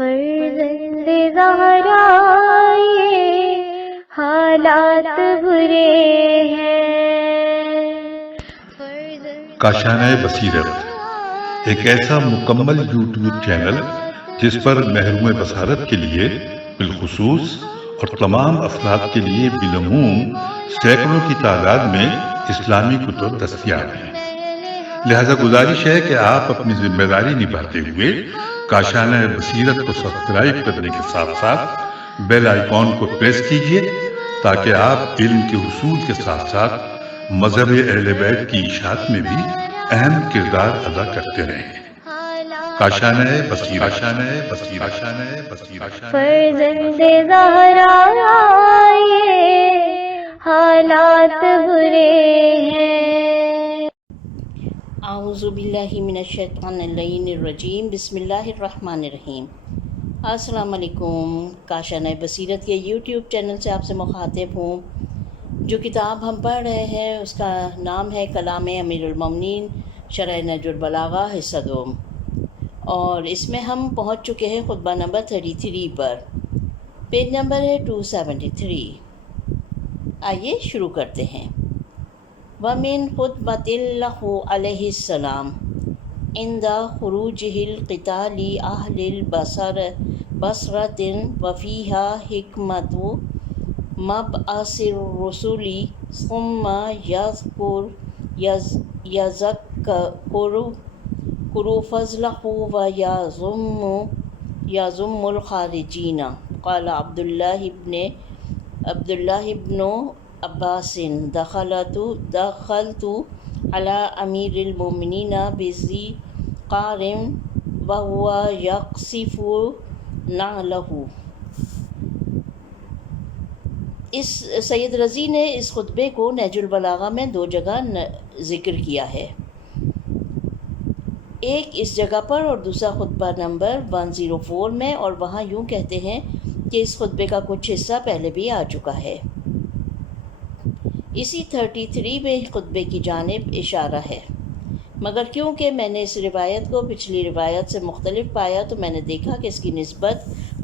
فرزند زہرا یہ حالات برے ہیں۔ کاشانۂ بصیرت ایک ایسا مکمل یوٹیوب چینل جس پر محروم بصارت کے لیے بالخصوص اور تمام افراد کے لیے بالعموم سینکڑوں کی تعداد میں اسلامی کتب دستیاب ہیں۔ لہذا گزارش ہے کہ آپ اپنی ذمہ داری نبھاتے ہوئے کاشانۂ بصیرت کو سبسکرائب کرنے کے ساتھ ساتھ بیل آئیکن کو پریس کیجیے تاکہ آپ علم کے حصول کے ساتھ ساتھ مذہب اہل بیت کی اشاعت میں بھی اہم کردار ادا کرتے رہیں۔ کاشانۂ بصیرت۔ فرزند زہرا یہ حالات برے ہیں۔ اعوذ باللہ من الشیطان اللعین الرجیم، بسم اللہ الرحمن الرحیم۔ السلام علیکم۔ کاشانۂ بصیرت کے یوٹیوب چینل سے آپ سے مخاطب ہوں۔ جو کتاب ہم پڑھ رہے ہیں اس کا نام ہے کلام امیر المومنین شرح نہج البلاغہ حصہ دوم، اور اس میں ہم پہنچ چکے ہیں خطبہ نمبر 33 پر۔ پیج نمبر ہے 273۔ آئیے شروع کرتے ہیں۔ وَمِن خُطْبَةٍ لَهُ علیہ السلام عِنْدَ خُرُوجِهِ الْقِتَالِ أَهْلِ الْبَصْرَةِ وَفِيهَا حِكْمَةُ مَبْعَثِ الرُّسُلِ ثُمَّ يَذْكُرُ فَضْلَهُ وَيَذُمُّ الْخَارِجِينَ۔ قال عبد الله بن عباس دخلت على امیر المومنین بذی قار وهو يقصف نعلہ۔ سید رضی نے اس خطبے کو نہج البلاغہ میں دو جگہ ذکر کیا ہے، ایک اس جگہ پر اور دوسرا خطبہ نمبر 104 میں، اور وہاں یوں کہتے ہیں کہ اس خطبے کا کچھ حصہ پہلے بھی آ چکا ہے۔ اسی 33 میں خطبے کی جانب اشارہ ہے، مگر کیونکہ میں نے اس روایت کو پچھلی روایت سے مختلف پایا تو میں نے دیکھا کہ اس کی نسبت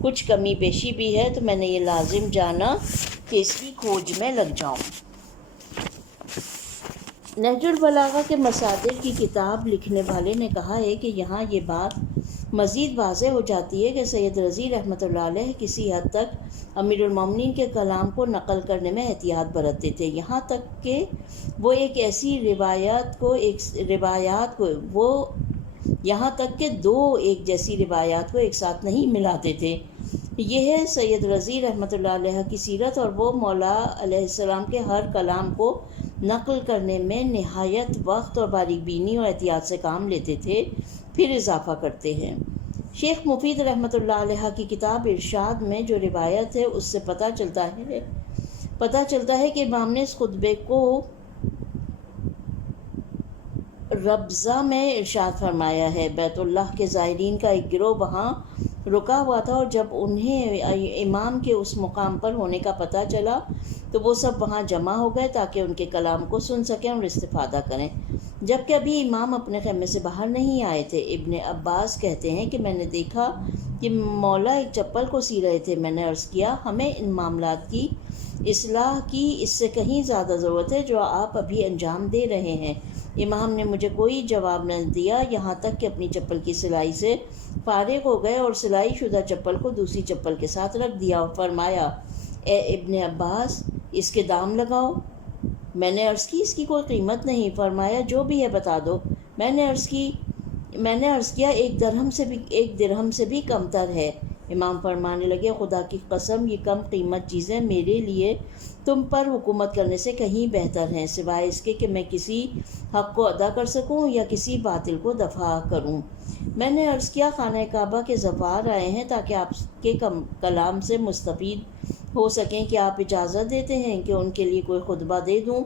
کچھ کمی بیشی بھی ہے، تو میں نے یہ لازم جانا کہ اس کی کھوج میں لگ جاؤں۔ نہج البلاغہ کے مصادر کی کتاب لکھنے والے نے کہا ہے کہ یہاں یہ بات مزید واضح ہو جاتی ہے کہ سید رضی رحمۃ اللہ علیہ کسی حد تک امیر المومنین کے کلام کو نقل کرنے میں احتیاط برتتے تھے، یہاں تک کہ وہ یہاں تک کہ دو ایک جیسی روایات کو ایک ساتھ نہیں ملاتے تھے۔ یہ ہے سید رضی رحمۃ اللہ علیہ کی سیرت، اور وہ مولا علیہ السلام کے ہر کلام کو نقل کرنے میں نہایت وقت اور باریک بینی اور احتیاط سے کام لیتے تھے۔ پھر اضافہ کرتے ہیں، شیخ مفید رحمۃ اللہ علیہ کی کتاب ارشاد میں جو روایت ہے اس سے پتہ چلتا ہے کہ امام نے اس خطبے کو ربضہ میں ارشاد فرمایا ہے۔ بیت اللہ کے زائرین کا ایک گروہ وہاں رکا ہوا تھا، اور جب انہیں امام کے اس مقام پر ہونے کا پتہ چلا تو وہ سب وہاں جمع ہو گئے تاکہ ان کے کلام کو سن سکیں اور استفادہ کریں، جبکہ ابھی امام اپنے خیمے سے باہر نہیں آئے تھے۔ ابن عباس کہتے ہیں کہ میں نے دیکھا کہ مولا ایک چپل کو سی رہے تھے۔ میں نے عرض کیا، ہمیں ان معاملات کی اصلاح کی اس سے کہیں زیادہ ضرورت ہے جو آپ ابھی انجام دے رہے ہیں۔ امام نے مجھے کوئی جواب نہ دیا، یہاں تک کہ اپنی چپل کی سلائی سے فارغ ہو گئے اور سلائی شدہ چپل کو دوسری چپل کے ساتھ رکھ دیا اور فرمایا، اے ابن عباس، اس کے دام لگاؤ۔ میں نے عرض کی، اس کی کوئی قیمت نہیں۔ فرمایا، جو بھی ہے بتا دو۔ میں نے عرض کیا، ایک درہم سے بھی کم تر ہے۔ امام فرمانے لگے، خدا کی قسم، یہ کم قیمت چیزیں میرے لیے تم پر حکومت کرنے سے کہیں بہتر ہیں، سوائے اس کے کہ میں کسی حق کو ادا کر سکوں یا کسی باطل کو دفع کروں۔ میں نے عرض کیا، خانہ کعبہ کے زوار آئے ہیں تاکہ آپ کے کلام سے مستفید ہو سکیں، کہ آپ اجازت دیتے ہیں کہ ان کے لیے کوئی خطبہ دے دوں؟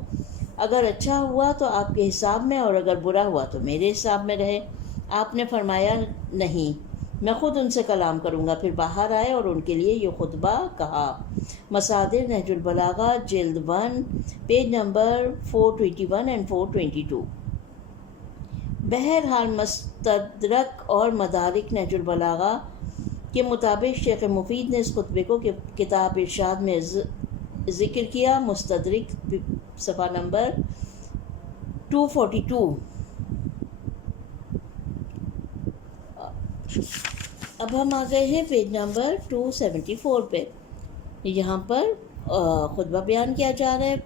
اگر اچھا ہوا تو آپ کے حساب میں، اور اگر برا ہوا تو میرے حساب میں رہے۔ آپ نے فرمایا، نہیں، میں خود ان سے کلام کروں گا۔ پھر باہر آئے اور ان کے لیے یہ خطبہ کہا۔ مصادر نہج البلاغہ جلد 1 پیج نمبر 421 and 422۔ بہرحال مستدرک اور مدارک نہج البلاغہ کے مطابق شیخ مفید نے اس خطبے کو کتاب ارشاد میں ذکر کیا، مستدرک صفحہ نمبر 242۔ اب ہم آ گئے ہیں پیج نمبر 274 پہ۔ یہاں پر خطبہ بیان کیا جا رہا ہے۔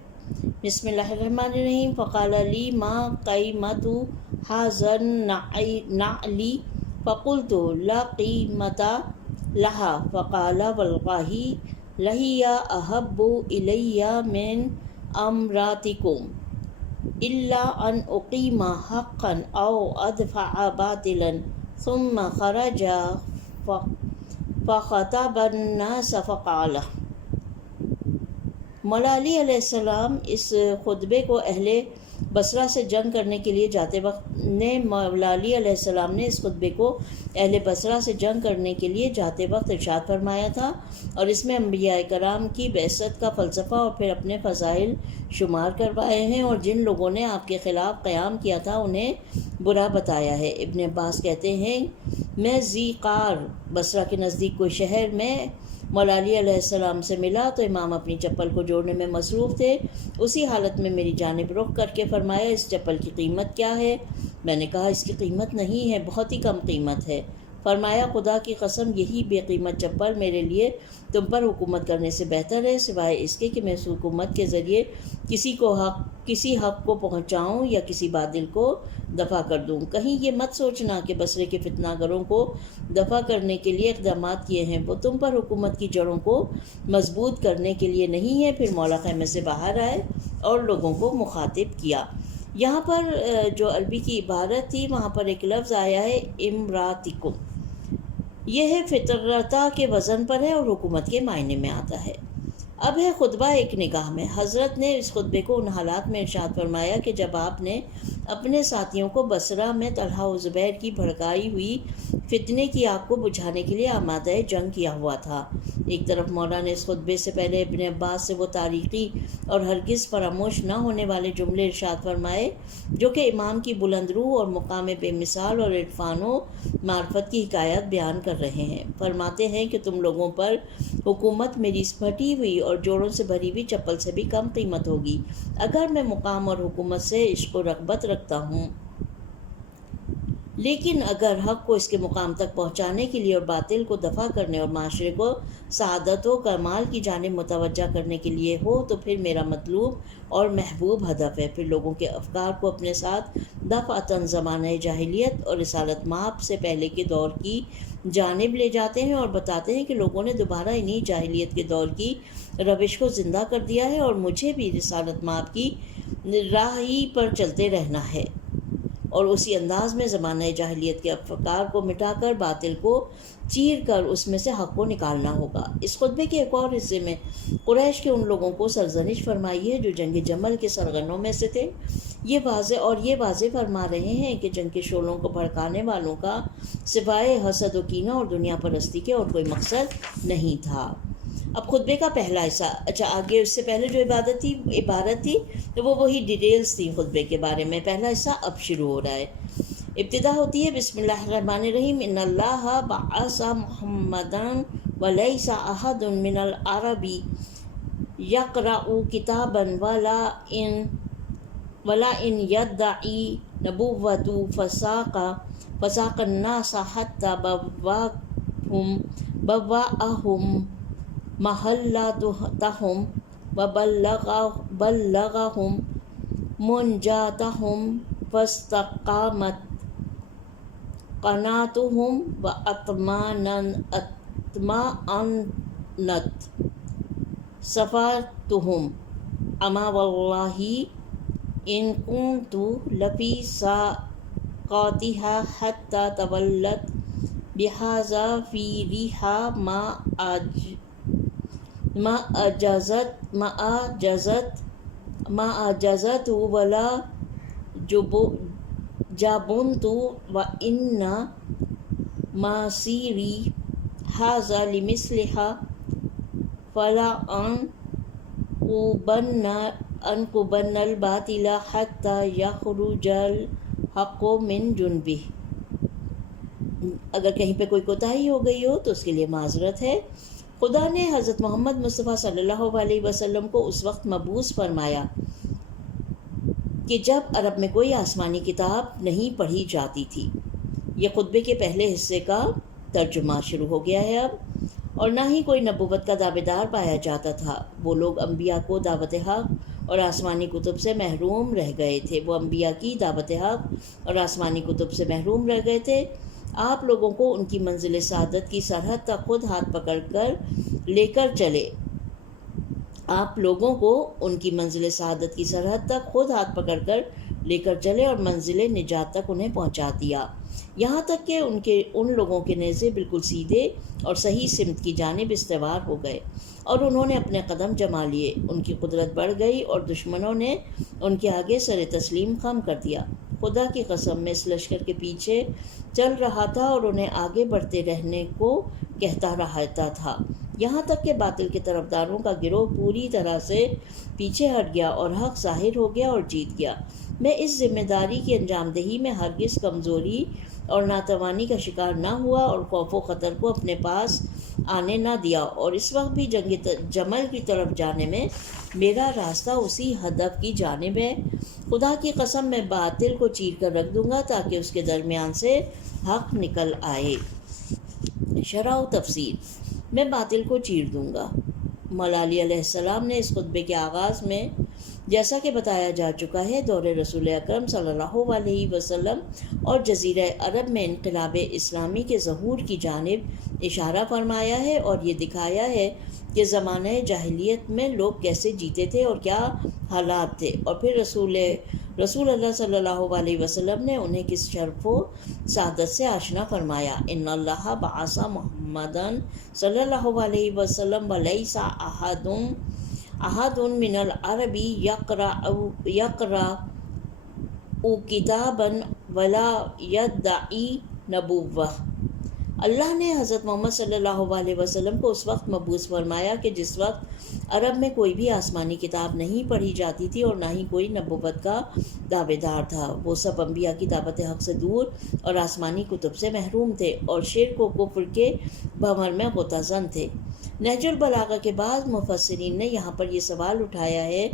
بسم اللہ الرحمن الرحیم۔ فقال لی ما قیمت ھذا النعل فقلت لا قیمت لها فقال واللہ لہی احب الی من امراتکم الا ان اقیم حقا او ادفع باطلا ثم خرج فخطب الناس فقال۔ مولا علی علیہ السلام اس خطبے کو اہل بصرہ سے جنگ کرنے کے لیے جاتے وقت مولا علی علیہ السلام نے اس خطبے کو اہل بصرہ سے جنگ کرنے کے لیے جاتے وقت ارشاد فرمایا تھا، اور اس میں انبیاء کرام کی بعثت کا فلسفہ اور پھر اپنے فضائل شمار کروائے ہیں، اور جن لوگوں نے آپ کے خلاف قیام کیا تھا انہیں برا بتایا ہے۔ ابن عباس کہتے ہیں میں ذی قار بصرہ کے نزدیک کوئی شہر میں مولا علی علیہ السلام سے ملا تو امام اپنی چپل کو جوڑنے میں مصروف تھے۔ اسی حالت میں میری جانب رخ کر کے فرمایا اس چپل کی قیمت کیا ہے؟ میں نے کہا اس کی قیمت نہیں ہے، بہت ہی کم قیمت ہے۔ فرمایا خدا کی قسم یہی بے قیمت چپل میرے لیے تم پر حکومت کرنے سے بہتر ہے، سوائے اس کے کہ میں اس حکومت کے ذریعے کسی حق کو پہنچاؤں یا کسی باطل کو دفع کر دوں۔ کہیں یہ مت سوچنا کہ بصرے کے فتنہ گروں کو دفع کرنے کے لیے اقدامات کیے ہیں، وہ تم پر حکومت کی جڑوں کو مضبوط کرنے کے لیے نہیں ہے۔ پھر مولا خیمے سے باہر آئے اور لوگوں کو مخاطب کیا۔ یہاں پر جو عربی کی عبارت تھی وہاں پر ایک لفظ آیا ہے امراتکم، یہ ہے فطرتا کے وزن پر ہے اور حکومت کے معنی میں آتا ہے۔ اب ہے خطبہ ایک نگاہ میں۔ حضرت نے اس خطبے کو ان حالات میں ارشاد فرمایا کہ جب آپ نے اپنے ساتھیوں کو بصرہ میں طلحہ و زبیر کی بھڑکائی ہوئی فتنے کی آگ کو بجھانے کے لیے آمادہ جنگ کیا ہوا تھا۔ ایک طرف مولا نے اس خطبے سے پہلے ابن عباس سے وہ تاریخی اور ہرگز فراموش نہ ہونے والے جملے ارشاد فرمائے جو کہ امام کی بلند روح اور مقام بے مثال اور عرفان و معرفت کی حکایت بیان کر رہے ہیں۔ فرماتے ہیں کہ تم لوگوں پر حکومت میری اس پھٹی ہوئی اور جوڑوں سے بھری ہوئی چپل سے بھی کم قیمت ہوگی، اگر میں مقام اور حکومت سے عشق و رغبت رکھتا ہوں، لیکن اگر حق کو اس کے مقام تک پہنچانے کے لیے اور باطل کو دفع کرنے اور معاشرے کو سعادت و کمال کی جانب متوجہ کرنے کے لیے ہو تو پھر میرا مطلوب اور محبوب ہدف ہے۔ پھر لوگوں کے افکار کو اپنے ساتھ دفعتاً زمانہ جاہلیت اور رسالت مآب سے پہلے کے دور کی جانب لے جاتے ہیں اور بتاتے ہیں کہ لوگوں نے دوبارہ انہی جاہلیت کے دور کی روش کو زندہ کر دیا ہے اور مجھے بھی رسالت مآب کی راہ ہی پر چلتے رہنا ہے، اور اسی انداز میں زمانہ جاہلیت کے افکار کو مٹا کر باطل کو چیر کر اس میں سے حق کو نکالنا ہوگا۔ اس خطبے کے ایک اور حصے میں قریش کے ان لوگوں کو سرزنش فرمائی ہے جو جنگ جمل کے سرغنوں میں سے تھے۔ یہ واضح فرما رہے ہیں کہ جنگ کے شعلوں کو بھڑکانے والوں کا سوائے حسد و کینہ اور دنیا پرستی کے اور کوئی مقصد نہیں تھا۔ اب خطبے کا پہلا حصہ، اچھا آگے اس سے پہلے جو عبارت تھی تو وہی ڈیٹیلز تھی خطبے کے بارے میں۔ پہلا حصہ اب شروع ہو رہا ہے۔ ابتدا ہوتی ہے بسم اللہ الرحمن الرحیم۔ ان اللہ بعث محمدا ولیس احد من العرب یقرأ کتابا ولا ان یدعی نبوۃ فساق الناس حتی بواءہم محلاتہم وبلغہم منجاتہم فاستقامت قناتہم واطمأنت صفاتہم اما واللہ ان کنت لفی ساقاتہا حتی تولت بہذا فی ریحا ما اجازت ولا جابنت وان مسیری ھذا لمثلھا فلا انقبن الباطل حتی یخرج الحق من جنبہ۔ اگر کہیں پہ کوئی کوتاہی ہو گئی ہو تو اس کے لیے معذرت ہے۔ خدا نے حضرت محمد مصطفیٰ صلی اللہ علیہ وسلم کو اس وقت مبعوث فرمایا کہ جب عرب میں کوئی آسمانی کتاب نہیں پڑھی جاتی تھی۔ یہ خطبے کے پہلے حصے کا ترجمہ شروع ہو گیا ہے اب۔ اور نہ ہی کوئی نبوت کا دعوے دار پایا جاتا تھا۔ وہ لوگ انبیاء کو دعوت حق اور آسمانی کتب سے محروم رہ گئے تھے۔ وہ انبیاء کی دعوت حق اور آسمانی کتب سے محروم رہ گئے تھے۔ آپ لوگوں کو ان کی منزل سعادت کی سرحد تک خود ہاتھ پکڑ کر لے کر چلے۔ آپ لوگوں کو ان کی منزل سعادت کی سرحد تک خود ہاتھ پکڑ کر لے کر چلے اور منزل نجات تک انہیں پہنچا دیا، یہاں تک کہ ان لوگوں کے نیزے بالکل سیدھے اور صحیح سمت کی جانب استوار ہو گئے اور انہوں نے اپنے قدم جما لیے۔ ان کی قدرت بڑھ گئی اور دشمنوں نے ان کے آگے سر تسلیم خم کر دیا۔ خدا کی قسم میں اس لشکر کے پیچھے چل رہا تھا اور انہیں آگے بڑھتے رہنے کو کہتا رہتا تھا، یہاں تک کہ باطل کے طرفداروں کا گروہ پوری طرح سے پیچھے ہٹ گیا اور حق ظاہر ہو گیا اور جیت گیا۔ میں اس ذمہ داری کی انجام دہی میں ہرگز کمزوری اور ناتوانی کا شکار نہ ہوا اور خوف و خطر کو اپنے پاس آنے نہ دیا، اور اس وقت بھی جنگ جمل کی طرف جانے میں میرا راستہ اسی ہدف کی جانب ہے۔ خدا کی قسم میں باطل کو چیر کر رکھ دوں گا تاکہ اس کے درمیان سے حق نکل آئے۔ شرح و تفسیر: میں باطل کو چیر دوں گا۔ مولا علی علیہ السلام نے اس خطبے کے آغاز میں جیسا کہ بتایا جا چکا ہے دور رسول اکرم صلی اللہ علیہ وسلم اور جزیرہ عرب میں انقلاب اسلامی کے ظہور کی جانب اشارہ فرمایا ہے اور یہ دکھایا ہے کہ زمانہ جاہلیت میں لوگ کیسے جیتے تھے اور کیا حالات تھے، اور پھر رسول اللہ صلی اللہ علیہ وسلم نے انہیں کس شرف و سعادت سے آشنا فرمایا۔ ان اللہ بعث محمدً صلی اللہ علیہ وسلم ولیس احد من العرب یقرأ کتابا ولا یدعی نبوہ۔ اللہ نے حضرت محمد صلی اللہ علیہ وسلم کو اس وقت مبعوث فرمایا کہ جس وقت عرب میں کوئی بھی آسمانی کتاب نہیں پڑھی جاتی تھی اور نہ ہی کوئی نبوت کا دعوے دار تھا۔ وہ سب انبیاء کی دعوت حق سے دور اور آسمانی کتب سے محروم تھے اور شرک و کفر کے بھنور میں غوطہ زن تھے۔ نہج البلاغہ کے بعض مفسرین نے یہاں پر یہ سوال اٹھایا ہے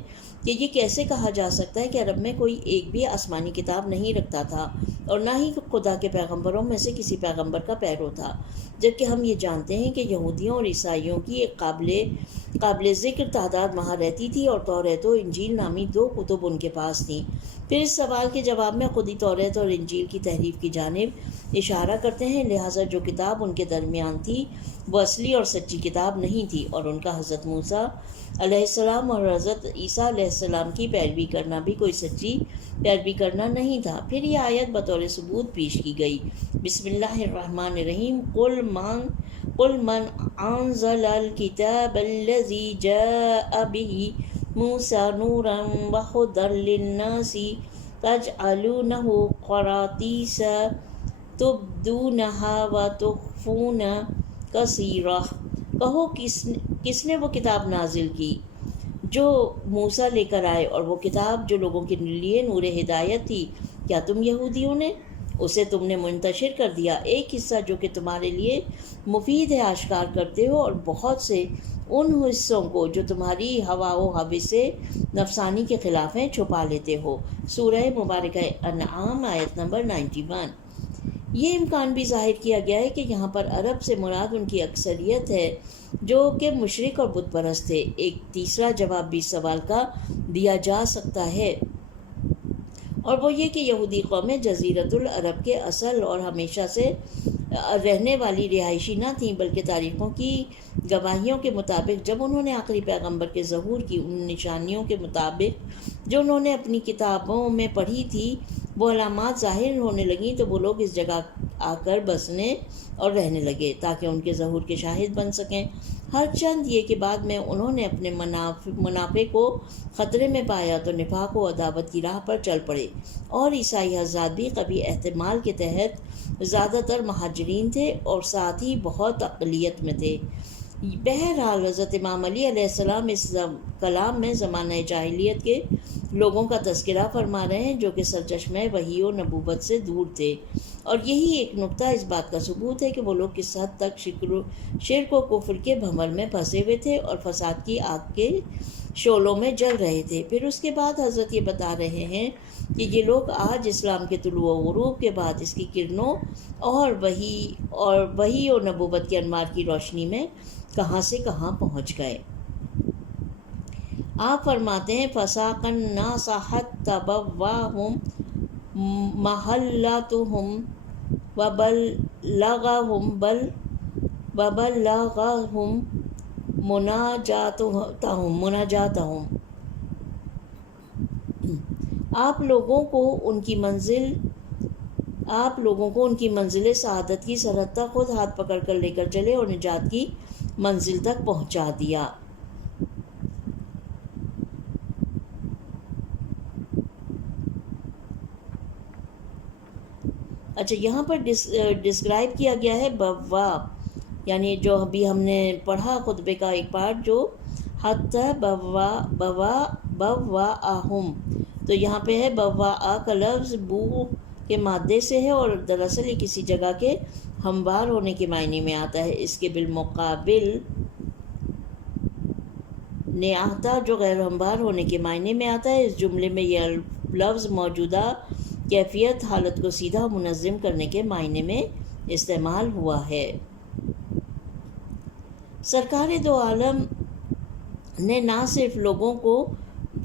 کہ یہ کیسے کہا جا سکتا ہے کہ عرب میں کوئی ایک بھی آسمانی کتاب نہیں رکھتا تھا اور نہ ہی خدا کے پیغمبروں میں سے کسی پیغمبر کا پیرو تھا، جبکہ ہم یہ جانتے ہیں کہ یہودیوں اور عیسائیوں کی ایک قابل ذکر تعداد وہاں رہتی تھی اور توریت و انجیل نامی دو کتب ان کے پاس تھیں۔ پھر اس سوال کے جواب میں خود ہی توریت اور انجیل کی تحریف کی جانب اشارہ کرتے ہیں، لہٰذا جو کتاب ان کے درمیان تھی وہ اصلی اور سچی کتاب نہیں تھی اور ان کا حضرت موسیٰ علیہ السلام اور حضرت عیسیٰ علیہ السلام کی پیروی کرنا بھی کوئی سچی پیروی کرنا نہیں تھا۔ پھر یہ آیت بطور ثبوت پیش کی گئی۔ بسم اللہ الرحمن الرحیم۔ قل من انزل الکتاب الذی جاء به موسیٰ نورا وہدی للناس تجعلونہ قراطیس تبدونہا وتخفون کثیرا۔ کہو کس نے وہ کتاب نازل کی جو موسیٰ لے کر آئے، اور وہ کتاب جو لوگوں کے لیے نور ہدایت تھی؟ کیا تم یہودیوں نے اسے تم نے منتشر کر دیا؟ ایک حصہ جو کہ تمہارے لیے مفید ہے آشکار کرتے ہو، اور بہت سے ان حصوں کو جو تمہاری ہوا و ہوس نفسانی کے خلاف ہیں چھپا لیتے ہو۔ سورہ مبارکہ انعام آیت نمبر 91۔ یہ امکان بھی ظاہر کیا گیا ہے کہ یہاں پر عرب سے مراد ان کی اکثریت ہے جو کہ مشرک اور بت پرست تھے۔ ایک تیسرا جواب بھی سوال کا دیا جا سکتا ہے، اور وہ یہ کہ یہودی قومیں جزیرۃ العرب کے اصل اور ہمیشہ سے رہنے والی رہائشی نہ تھیں، بلکہ تاریخوں کی گواہیوں کے مطابق جب انہوں نے آخری پیغمبر کے ظہور کی ان نشانیوں کے مطابق جو انہوں نے اپنی کتابوں میں پڑھی تھی وہ علامات ظاہر ہونے لگیں تو وہ لوگ اس جگہ آ کر بسنے اور رہنے لگے تاکہ ان کے ظہور کے شاہد بن سکیں۔ ہر چند یہ کہ بعد میں انہوں نے اپنے منافع کو خطرے میں پایا تو نفاق و عداوت کی راہ پر چل پڑے، اور عیسائی حضرات بھی کبھی احتمال کے تحت زیادہ تر مہاجرین تھے اور ساتھ ہی بہت اقلیت میں تھے۔ بہرحال حضرت امام علی علیہ السلام اس کلام میں زمانہ جاہلیت کے لوگوں کا تذکرہ فرما رہے ہیں جو کہ سرچشمہ وحی و نبوت سے دور تھے۔ اور یہی ایک نقطہ اس بات کا ثبوت ہے کہ وہ لوگ کس حد تک شرک و کفر کے بھنور میں پھنسے ہوئے تھے اور فساد کی آگ کے شعلوں میں جل رہے تھے۔ پھر اس کے بعد حضرت یہ بتا رہے ہیں کہ یہ لوگ آج اسلام کے طلوع و غروب کے بعد اس کی کرنوں اور وحی و نبوت کے انوار کی روشنی میں کہاں سے کہاں پہنچ گئے۔ آپ فرماتے ہیں فَسَاقَ النَّاسَ حَتَّى بَوَّاهُمْ مَحَلَّتُهُمْ وَبَلَّغَهُمْ مناجاتهم۔ آپ لوگوں کو ان کی منزل سعادت کی سرحد تک خود ہاتھ پکڑ کر لے کر چلے اور نجات کی منزل تک پہنچا دیا۔ اچھا، یہاں پر ڈسکرائب کیا گیا ہے بوا، یعنی جو ابھی ہم نے پڑھا خطبے کا ایک پارٹ، جو حتی بواہم، تو یہاں پہ ہے بوا کا لفظ بو کے مادے سے ہے اور دراصل یہ کسی جگہ کے ہموار ہونے کے معنی میں آتا ہے۔ اس کے بالمقابل نیاحتا جو غیر ہموار ہونے کے معنی میں آتا ہے۔ اس جملے میں یہ لفظ موجودہ کیفیت حالت کو سیدھا منظم کرنے کے معنی میں استعمال ہوا ہے۔ سرکار دو عالم نے نہ صرف لوگوں کو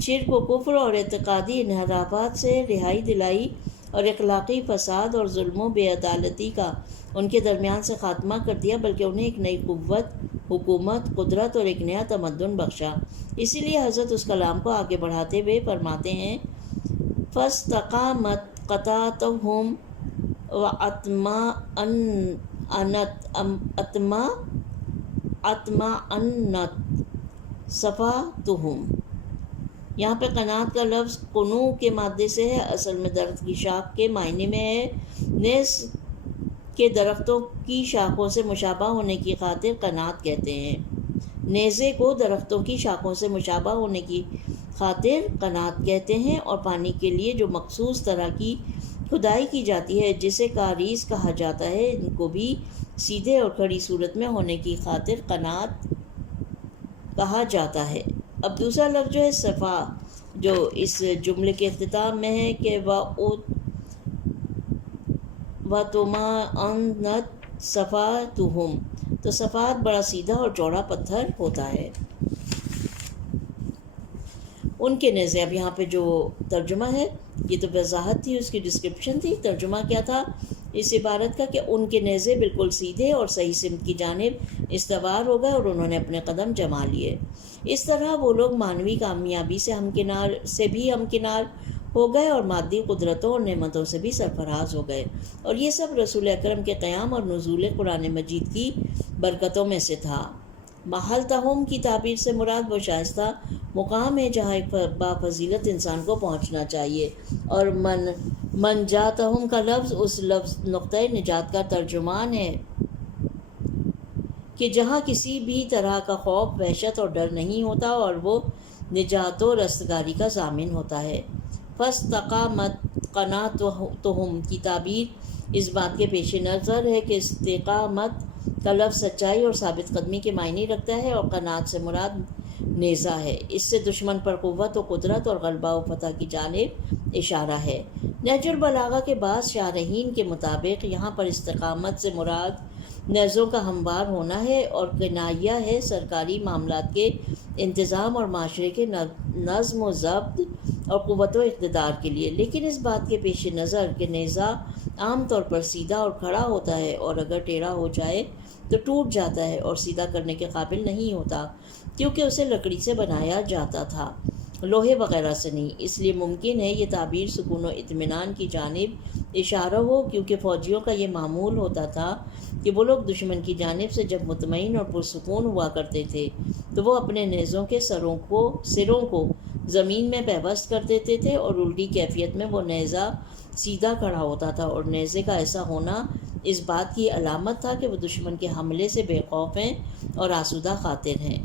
شرک و کفر اور اعتقادی انحرافات سے رہائی دلائی اور اخلاقی فساد اور ظلم و بے عدالتی کا ان کے درمیان سے خاتمہ کر دیا، بلکہ انہیں ایک نئی قوت، حکومت، قدرت اور ایک نیا تمدن بخشا۔ اسی لیے حضرت اس کلام کو آگے بڑھاتے ہوئے فرماتے ہیں فَاسْتَقَامَتْ قَطَعْتُهُمْ وَأَطْمَأَنَّتْ صَفَاتُهُمْ۔ یہاں پہ قناعت کا لفظ قنوع کے مادے سے ہے، اصل میں درخت کی شاخ کے معنی میں ہے۔ نیز کے درختوں کی شاخوں سے مشابہ ہونے کی خاطر قناعت کہتے ہیں۔ نیزے کو درختوں کی شاخوں سے مشابہ ہونے کی خاطر قناعت کہتے ہیں، اور پانی کے لیے جو مخصوص طرح کی کھدائی کی جاتی ہے جسے کاریز کہا جاتا ہے، ان کو بھی سیدھے اور کھڑی صورت میں ہونے کی خاطر قناعت کہا جاتا ہے۔ اب دوسرا لفظ جو ہے صفا، جو اس جملے کے اختتام میں ہے کہ وَطُمَأَنَّتْ صَفَاتُهُمْ، تو صفات بڑا سیدھا اور چوڑا پتھر ہوتا ہے۔ ان کے نیزے، اب یہاں پہ جو ترجمہ ہے یہ تو وضاحت تھی، اس کی ڈسکرپشن تھی۔ ترجمہ کیا تھا اس عبارت کا کہ ان کے نیزے بالکل سیدھے اور صحیح سمت کی جانب استوار ہو گئے اور انہوں نے اپنے قدم جما لیے۔ اس طرح وہ لوگ معنوی کامیابی سے بھی ہمکنار ہو گئے اور مادی قدرتوں اور نعمتوں سے بھی سرفراز ہو گئے، اور یہ سب رسول اکرم کے قیام اور نزول قرآن مجید کی برکتوں میں سے تھا۔ محل تہم کی تعبیر سے مراد وہ شائستہ مقام ہے جہاں ایک بافضیلت انسان کو پہنچنا چاہیے، اور من جاتہم کا لفظ اس لفظ نقطۂ نجات کا ترجمان ہے کہ جہاں کسی بھی طرح کا خوف، وحشت اور ڈر نہیں ہوتا اور وہ نجات و رستگاری کا ضامن ہوتا ہے۔ فَاسْتَقَامَتْ قَنَاعَتُهُمْ کی تعبیر اس بات کے پیش نظر ہے کہ استقامت کا لفظ سچائی اور ثابت قدمی کے معنی رکھتا ہے، اور قناعت سے مراد نیزہ ہے۔ اس سے دشمن پر قوت و قدرت اور غلبہ و فتح کی جانب اشارہ ہے۔ نہج البلاغہ کے بعض شارحین کے مطابق یہاں پر استقامت سے مراد نیزوں کا ہموار ہونا ہے، اور کنایہ ہے سرکاری معاملات کے انتظام اور معاشرے کے نظم و ضبط اور قوت و اقتدار کے لیے۔ لیکن اس بات کے پیش نظر کہ نیزہ عام طور پر سیدھا اور کھڑا ہوتا ہے، اور اگر ٹیڑھا ہو جائے تو ٹوٹ جاتا ہے اور سیدھا کرنے کے قابل نہیں ہوتا، کیونکہ اسے لکڑی سے بنایا جاتا تھا، لوہے وغیرہ سے نہیں۔ اس لیے ممکن ہے یہ تعبیر سکون و اطمینان کی جانب اشارہ ہو، کیونکہ فوجیوں کا یہ معمول ہوتا تھا کہ وہ لوگ دشمن کی جانب سے جب مطمئن اور پرسکون ہوا کرتے تھے تو وہ اپنے نیزوں کے سروں کو زمین میں پیوست کر دیتے تھے، اور الٹی کیفیت میں وہ نیزہ سیدھا کھڑا ہوتا تھا، اور نیزے کا ایسا ہونا اس بات کی علامت تھا کہ وہ دشمن کے حملے سے بے خوف ہیں اور آسودہ خاطر ہیں۔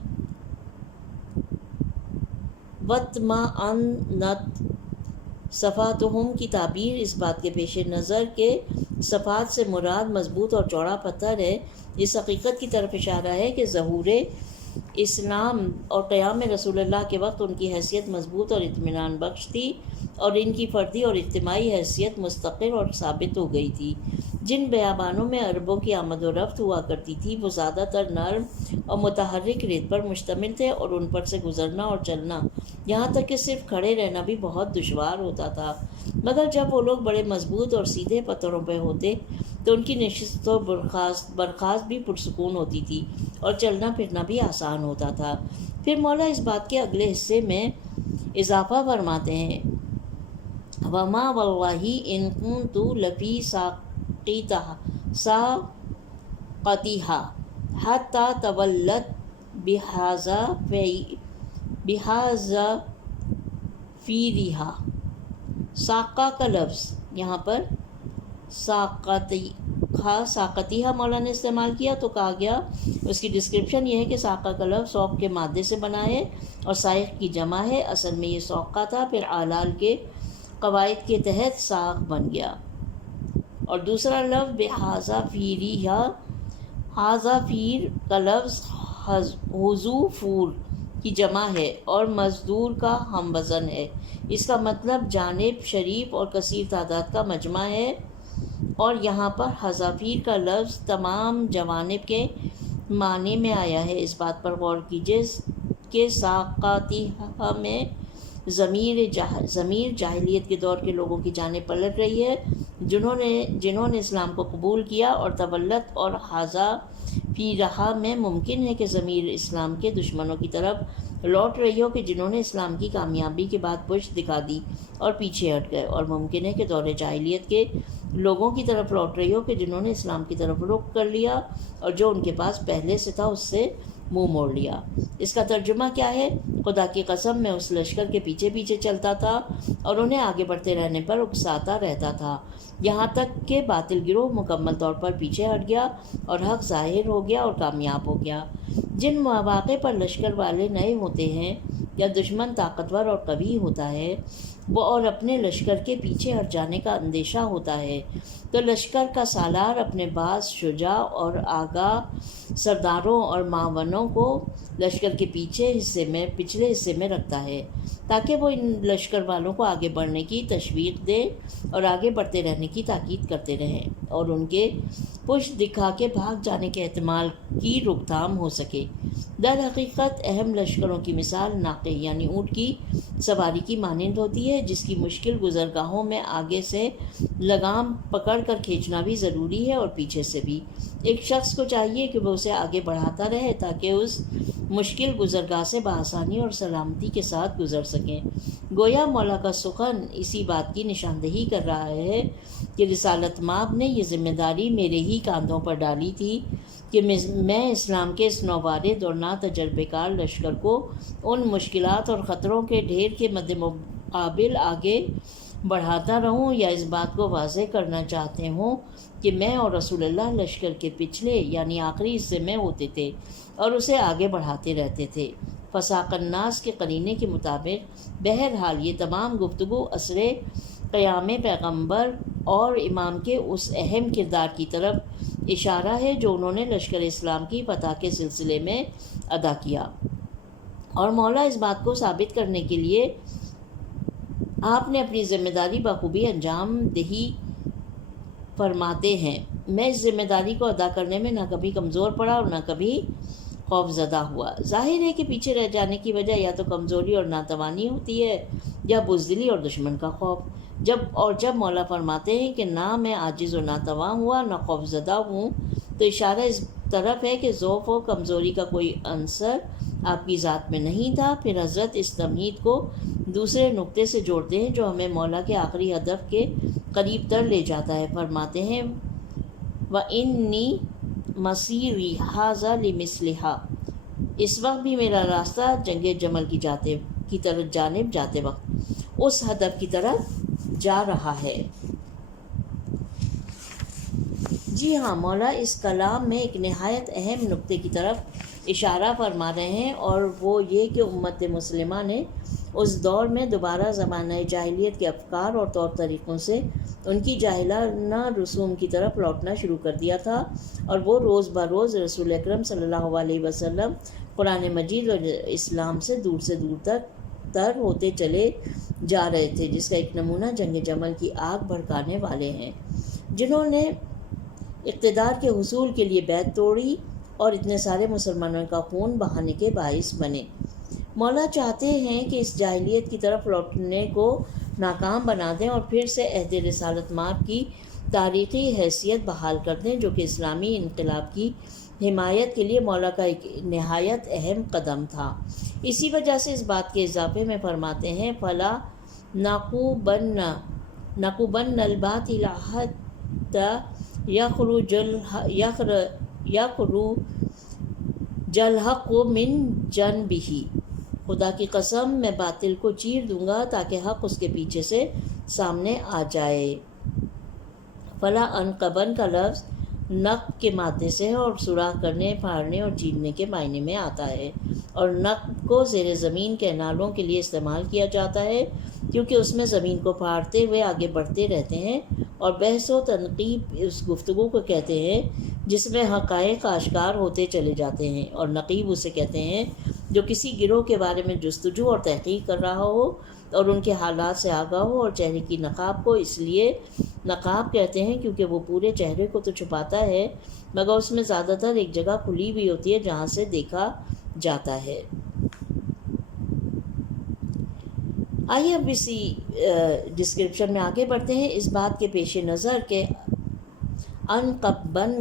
وَاطْمَأَنَّتْ صَفَاتُهُمْ کی تعبیر اس بات کے پیش نظر کہ صفات سے مراد مضبوط اور چوڑا پتھر ہے۔ اس حقیقت کی طرف اشارہ ہے کہ ظہور اسلام اور قیام رسول اللہ کے وقت ان کی حیثیت مضبوط اور اطمینان بخش تھی، اور ان کی فردی اور اجتماعی حیثیت مستقر اور ثابت ہو گئی تھی۔ جن بیابانوں میں عربوں کی آمد و رفت ہوا کرتی تھی وہ زیادہ تر نرم اور متحرک ریت پر مشتمل تھے، اور ان پر سے گزرنا اور چلنا، یہاں تک کہ صرف کھڑے رہنا بھی بہت دشوار ہوتا تھا۔ مگر جب وہ لوگ بڑے مضبوط اور سیدھے پتھروں پہ ہوتے تو ان کی نشست و برخاست بھی پرسکون ہوتی تھی، اور چلنا پھرنا بھی آسان ہوتا تھا۔ پھر مولا اس بات کے اگلے حصے میں اضافہ فرماتے ہیں، وَمَا وَاللَّهِ إِن كُنتُ لَفِي سَاقَتِهَا حَتَّى تَوَلَّتْ بِهَذَا فِيرِهَا۔ ساقہ کا لفظ یہاں پر ساقتیہ مولا نے استعمال کیا تو کہا گیا، اس کی ڈسکرپشن یہ ہے کہ ساقہ کا لفظ سوق کے مادے سے بنا ہے اور سائق کی جمع ہے۔ اصل میں یہ سوقہ تھا، پھر آلال کے قواعد کے تحت ساق بن گیا۔ اور دوسرا لفظ بحاذا فیریہا، حاذا فیر کا لفظ حضوفور کی جمع ہے اور مزدور کا ہم وزن ہے۔ اس کا مطلب جانب، شریف اور کثیر تعداد کا مجمع ہے، اور یہاں پر حذافیر کا لفظ تمام جوانب کے معنی میں آیا ہے۔ اس بات پر غور کیجیے کہ ساقاتیہ میں ضمیر جاہلیت کے دور کے لوگوں کی جانب پلٹ رہی ہے جنہوں نے اسلام کو قبول کیا، اور تولت اور حاذا فی رہا میں ممکن ہے کہ ضمیر اسلام کے دشمنوں کی طرف لوٹ رہی ہو کہ جنہوں نے اسلام کی کامیابی کے بعد پشت دکھا دی اور پیچھے ہٹ گئے، اور ممکن ہے کہ دور جاہلیت کے لوگوں کی طرف لوٹ رہی ہو کہ جنہوں نے اسلام کی طرف رخ کر لیا اور جو ان کے پاس پہلے سے تھا اس سے منہ موڑ لیا۔ اس کا ترجمہ کیا ہے؟ خدا کی قسم میں اس لشکر کے پیچھے پیچھے چلتا تھا اور انہیں آگے بڑھتے رہنے پر اکساتا رہتا تھا، یہاں تک کہ باطل گروہ مکمل طور پر پیچھے ہٹ گیا اور حق ظاہر ہو گیا اور کامیاب ہو گیا۔ جن مواقع پر لشکر والے نئے ہوتے ہیں یا دشمن طاقتور اور قوی ہوتا ہے وہ اور اپنے لشکر کے پیچھے ہٹ جانے کا اندیشہ ہوتا ہے تو لشکر کا سالار اپنے بعض شجاع اور آگاہ سرداروں اور معاونوں کو لشکر کے پچھلے حصے میں رکھتا ہے تاکہ وہ ان لشکر والوں کو آگے بڑھنے کی تشویق دے اور آگے بڑھتے رہنے کی تاکید کرتے رہیں اور ان کے پشت دکھا کے بھاگ جانے کے احتمال کی روک تھام ہو سکے۔ در حقیقت اہم لشکروں کی مثال ناقہ یعنی اونٹ کی سواری کی مانند ہوتی ہے، جس کی مشکل گزرگاہوں میں آگے سے لگام پکڑ کر کھینچنا بھی ضروری ہے اور پیچھے سے بھی۔ ایک شخص کو چاہیے کہ وہ اسے آگے بڑھاتا رہے تاکہ اس مشکل گزرگاہ سے بآسانی اور سلامتی کے ساتھ گزر سکیں۔ گویا مولا کا سخن اسی بات کی نشاندہی کر رہا ہے کہ رسالت مآب نے یہ ذمہ داری میرے ہی کاندھوں پر ڈالی تھی کہ میں اسلام کے اس نووارد اور ناتجربہ کار لشکر کو ان مشکلات اور خطروں کے ڈھیر کے مد مقابل آگے بڑھاتا رہوں، یا اس بات کو واضح کرنا چاہتے ہوں کہ میں اور رسول اللہ لشکر کے پچھلے یعنی آخری حصے میں ہوتے تھے اور اسے آگے بڑھاتے رہتے تھے۔ فساق الناس کے قرینے کے مطابق بہرحال یہ تمام گفتگو عصر قیام پیغمبر اور امام کے اس اہم کردار کی طرف اشارہ ہے جو انہوں نے لشکر اسلام کی فتح کے سلسلے میں ادا کیا، اور مولا اس بات کو ثابت کرنے کے لیے آپ نے اپنی ذمہ داری بخوبی انجام دہی فرماتے ہیں۔ میں اس ذمہ داری کو ادا کرنے میں نہ کبھی کمزور پڑا اور نہ کبھی خوف زدہ ہوا۔ ظاہر ہے کہ پیچھے رہ جانے کی وجہ یا تو کمزوری اور ناتوانی ہوتی ہے یا بزدلی اور دشمن کا خوف۔ جب مولا فرماتے ہیں کہ نہ میں عاجز و ناتواں ہوا نہ خوف زدہ ہوں تو اشارہ اس طرف ہے کہ ضعف و کمزوری کا کوئی عنصر آپ کی ذات میں نہیں تھا۔ پھر حضرت اس تمہید کو دوسرے نقطے سے جوڑتے ہیں جو ہمیں مولا کے آخری ہدف کے قریب تر لے جاتا ہے۔ فرماتے ہیں وَإِنِّي مَصِيرِي هَٰذَا لِمِثْلِهَا، اس وقت بھی میرا راستہ جنگ جمل کی جانب جاتے وقت اس ہدف کی طرف جا رہا ہے۔ جی ہاں، مولا اس کلام میں ایک نہایت اہم نقطے کی طرف اشارہ فرما رہے ہیں، اور وہ یہ کہ امت مسلمہ نے اس دور میں دوبارہ زمانہ جاہلیت کے افکار اور طور طریقوں سے ان کی جاہلانہ رسوم کی طرف لوٹنا شروع کر دیا تھا، اور وہ روز بروز رسول اکرم صلی اللہ علیہ وسلم، قرآن مجید اور اسلام سے دور تر ہوتے چلے جا رہے تھے، جس کا ایک نمونہ جنگ جمل کی آگ بھڑکانے والے ہیں، جنہوں نے اقتدار کے حصول کے لیے بیعت توڑی اور اتنے سارے مسلمانوں کا خون بہانے کے باعث بنے۔ مولا چاہتے ہیں کہ اس جاہلیت کی طرف لوٹنے کو ناکام بنا دیں اور پھر سے عہد رسالت مآب کی تاریخی حیثیت بحال کر دیں، جو کہ اسلامی انقلاب کی حمایت کے لیے مولا کا ایک نہایت اہم قدم تھا۔ اسی وجہ سے اس بات کے اضافے میں فرماتے ہیں فَلَا نَقُوبَنَّ الْبَاطِلَ حَتَّى يَخْرُجَ الْحَقُّ مِنْ جَنْبِهِ۔ خدا کی قسم میں باطل کو چیر دوں گا تاکہ حق اس کے پیچھے سے سامنے آ جائے۔ فلا انقبن کا لفظ نقب کے مادے سے ہے اور سوراخ کرنے، پھاڑنے اور چیرنے کے معنی میں آتا ہے، اور نقب کو زیر زمین کینالوں کے لیے استعمال کیا جاتا ہے، کیونکہ اس میں زمین کو پھاڑتے ہوئے آگے بڑھتے رہتے ہیں، اور بحث و تنقیب اس گفتگو کو کہتے ہیں جس میں حقائق آشکار ہوتے چلے جاتے ہیں، اور نقیب اسے کہتے ہیں جو کسی گروہ کے بارے میں جستجو اور تحقیق کر رہا ہو اور ان کے حالات سے آگاہ ہو، اور چہرے کی نقاب کو اس لیے نقاب کہتے ہیں کیونکہ وہ پورے چہرے کو تو چھپاتا ہے، مگر اس میں زیادہ تر ایک جگہ کھلی ہوئی ہوتی ہے جہاں سے دیکھا جاتا ہے۔ آئیے اب اسی ڈسکرپشن میں آگے بڑھتے ہیں۔ اس بات کے پیش نظر کہ قبن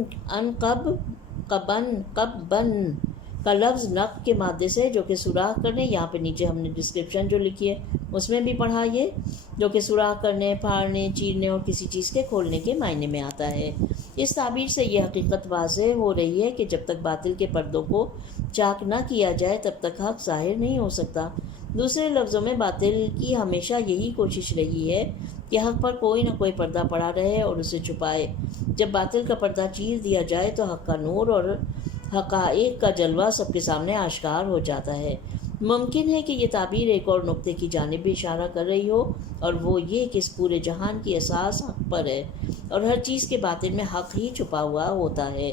کا لفظ نقب کے مادے سے جو کہ سوراخ کرنے، یہاں پہ نیچے ہم نے ڈسکرپشن جو لکھی ہے اس میں بھی پڑھا، یہ جو کہ سوراخ کرنے، پھاڑنے، چیرنے اور کسی چیز کے کھولنے کے معنی میں آتا ہے۔ اس تعبیر سے یہ حقیقت واضح ہو رہی ہے کہ جب تک باطل کے پردوں کو چاک نہ کیا جائے تب تک حق ظاہر نہیں ہو سکتا۔ دوسرے لفظوں میں باطل کی ہمیشہ یہی کوشش رہی ہے کہ حق پر کوئی نہ کوئی پردہ پڑا رہے اور اسے چھپائے۔ جب باطل کا پردہ چیر دیا جائے تو حق کا نور اور حقائق کا جلوہ سب کے سامنے آشکار ہو جاتا ہے۔ ممکن ہے کہ یہ تعبیر ایک اور نقطے کی جانب بھی اشارہ کر رہی ہو، اور وہ یہ کہ اس پورے جہان کی اساس حق پر ہے، اور ہر چیز کے باطن میں حق ہی چھپا ہوا ہوتا ہے۔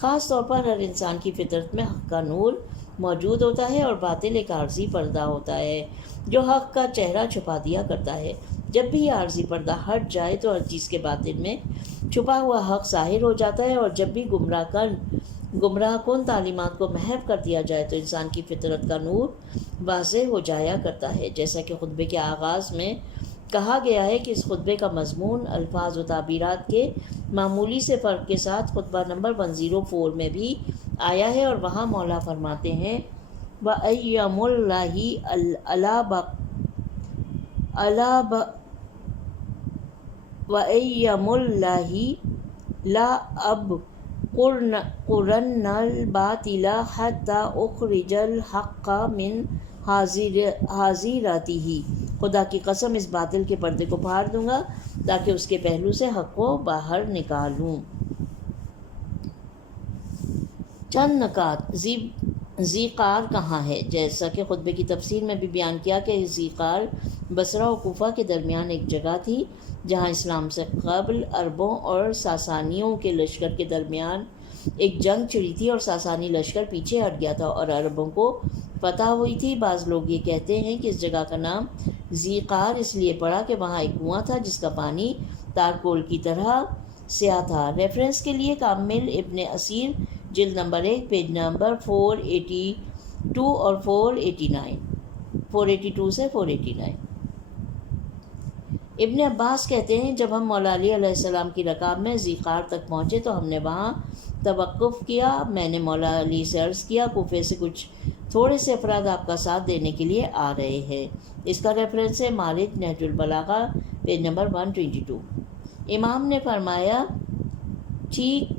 خاص طور پر ہر انسان کی فطرت میں حق کا نور موجود ہوتا ہے، اور باطل ایک عارضی پردہ ہوتا ہے جو حق کا چہرہ چھپا دیا کرتا ہے۔ جب بھی یہ عارضی پردہ ہٹ جائے تو ہر چیز کے باطن میں چھپا ہوا حق ظاہر ہو جاتا ہے، اور جب بھی گمراہ کن تعلیمات کو محو کر دیا جائے تو انسان کی فطرت کا نور واضح ہو جایا کرتا ہے۔ جیسا کہ خطبے کے آغاز میں کہا گیا ہے کہ اس خطبے کا مضمون الفاظ و تعبیرات کے معمولی سے فرق کے ساتھ خطبہ نمبر 104 میں بھی آیا ہے، اور وہاں مولا فرماتے ہیں وَأَيَّمُ اللَّهِ لَا أَبْقُرَنَّ الْبَاطِلَ حَتَّى أُخْرِجَ الْحَقَّ مِنْ حَازِرَتِهِ۔ خدا کی قسم اس باطل کے پردے کو پھاڑ دوں گا تاکہ اس کے پہلو سے حق کو باہر نکالوں۔ چند نکات۔ ذیقار کہاں ہے؟ جیسا کہ خطبے کی تفسیر میں بھی بیان کیا کہ ذیقار بصرہ و کوفہ کے درمیان ایک جگہ تھی جہاں اسلام سے قبل عربوں اور ساسانیوں کے لشکر کے درمیان ایک جنگ چھڑی تھی، اور ساسانی لشکر پیچھے ہٹ گیا تھا اور عربوں کو فتح ہوئی تھی۔ بعض لوگ یہ کہتے ہیں کہ اس جگہ کا نام ذیقار اس لیے پڑا کہ وہاں ایک کنواں تھا جس کا پانی تارکول کی طرح سیاہ تھا۔ ریفرنس کے لیے کامل ابن اسیر جلد نمبر 1 پیج نمبر 482 اور 482 سے 489۔ ابن عباس کہتے ہیں جب ہم مولا علی علیہ السلام کی رکاب میں ذیقار تک پہنچے تو ہم نے وہاں توقف کیا۔ میں نے مولا علی سے عرض کیا کوفے سے کچھ تھوڑے سے افراد آپ کا ساتھ دینے کے لیے آ رہے ہیں۔ اس کا ریفرنس ہے مالک نہج البلاغہ پیج نمبر 122۔ امام نے فرمایا ٹھیک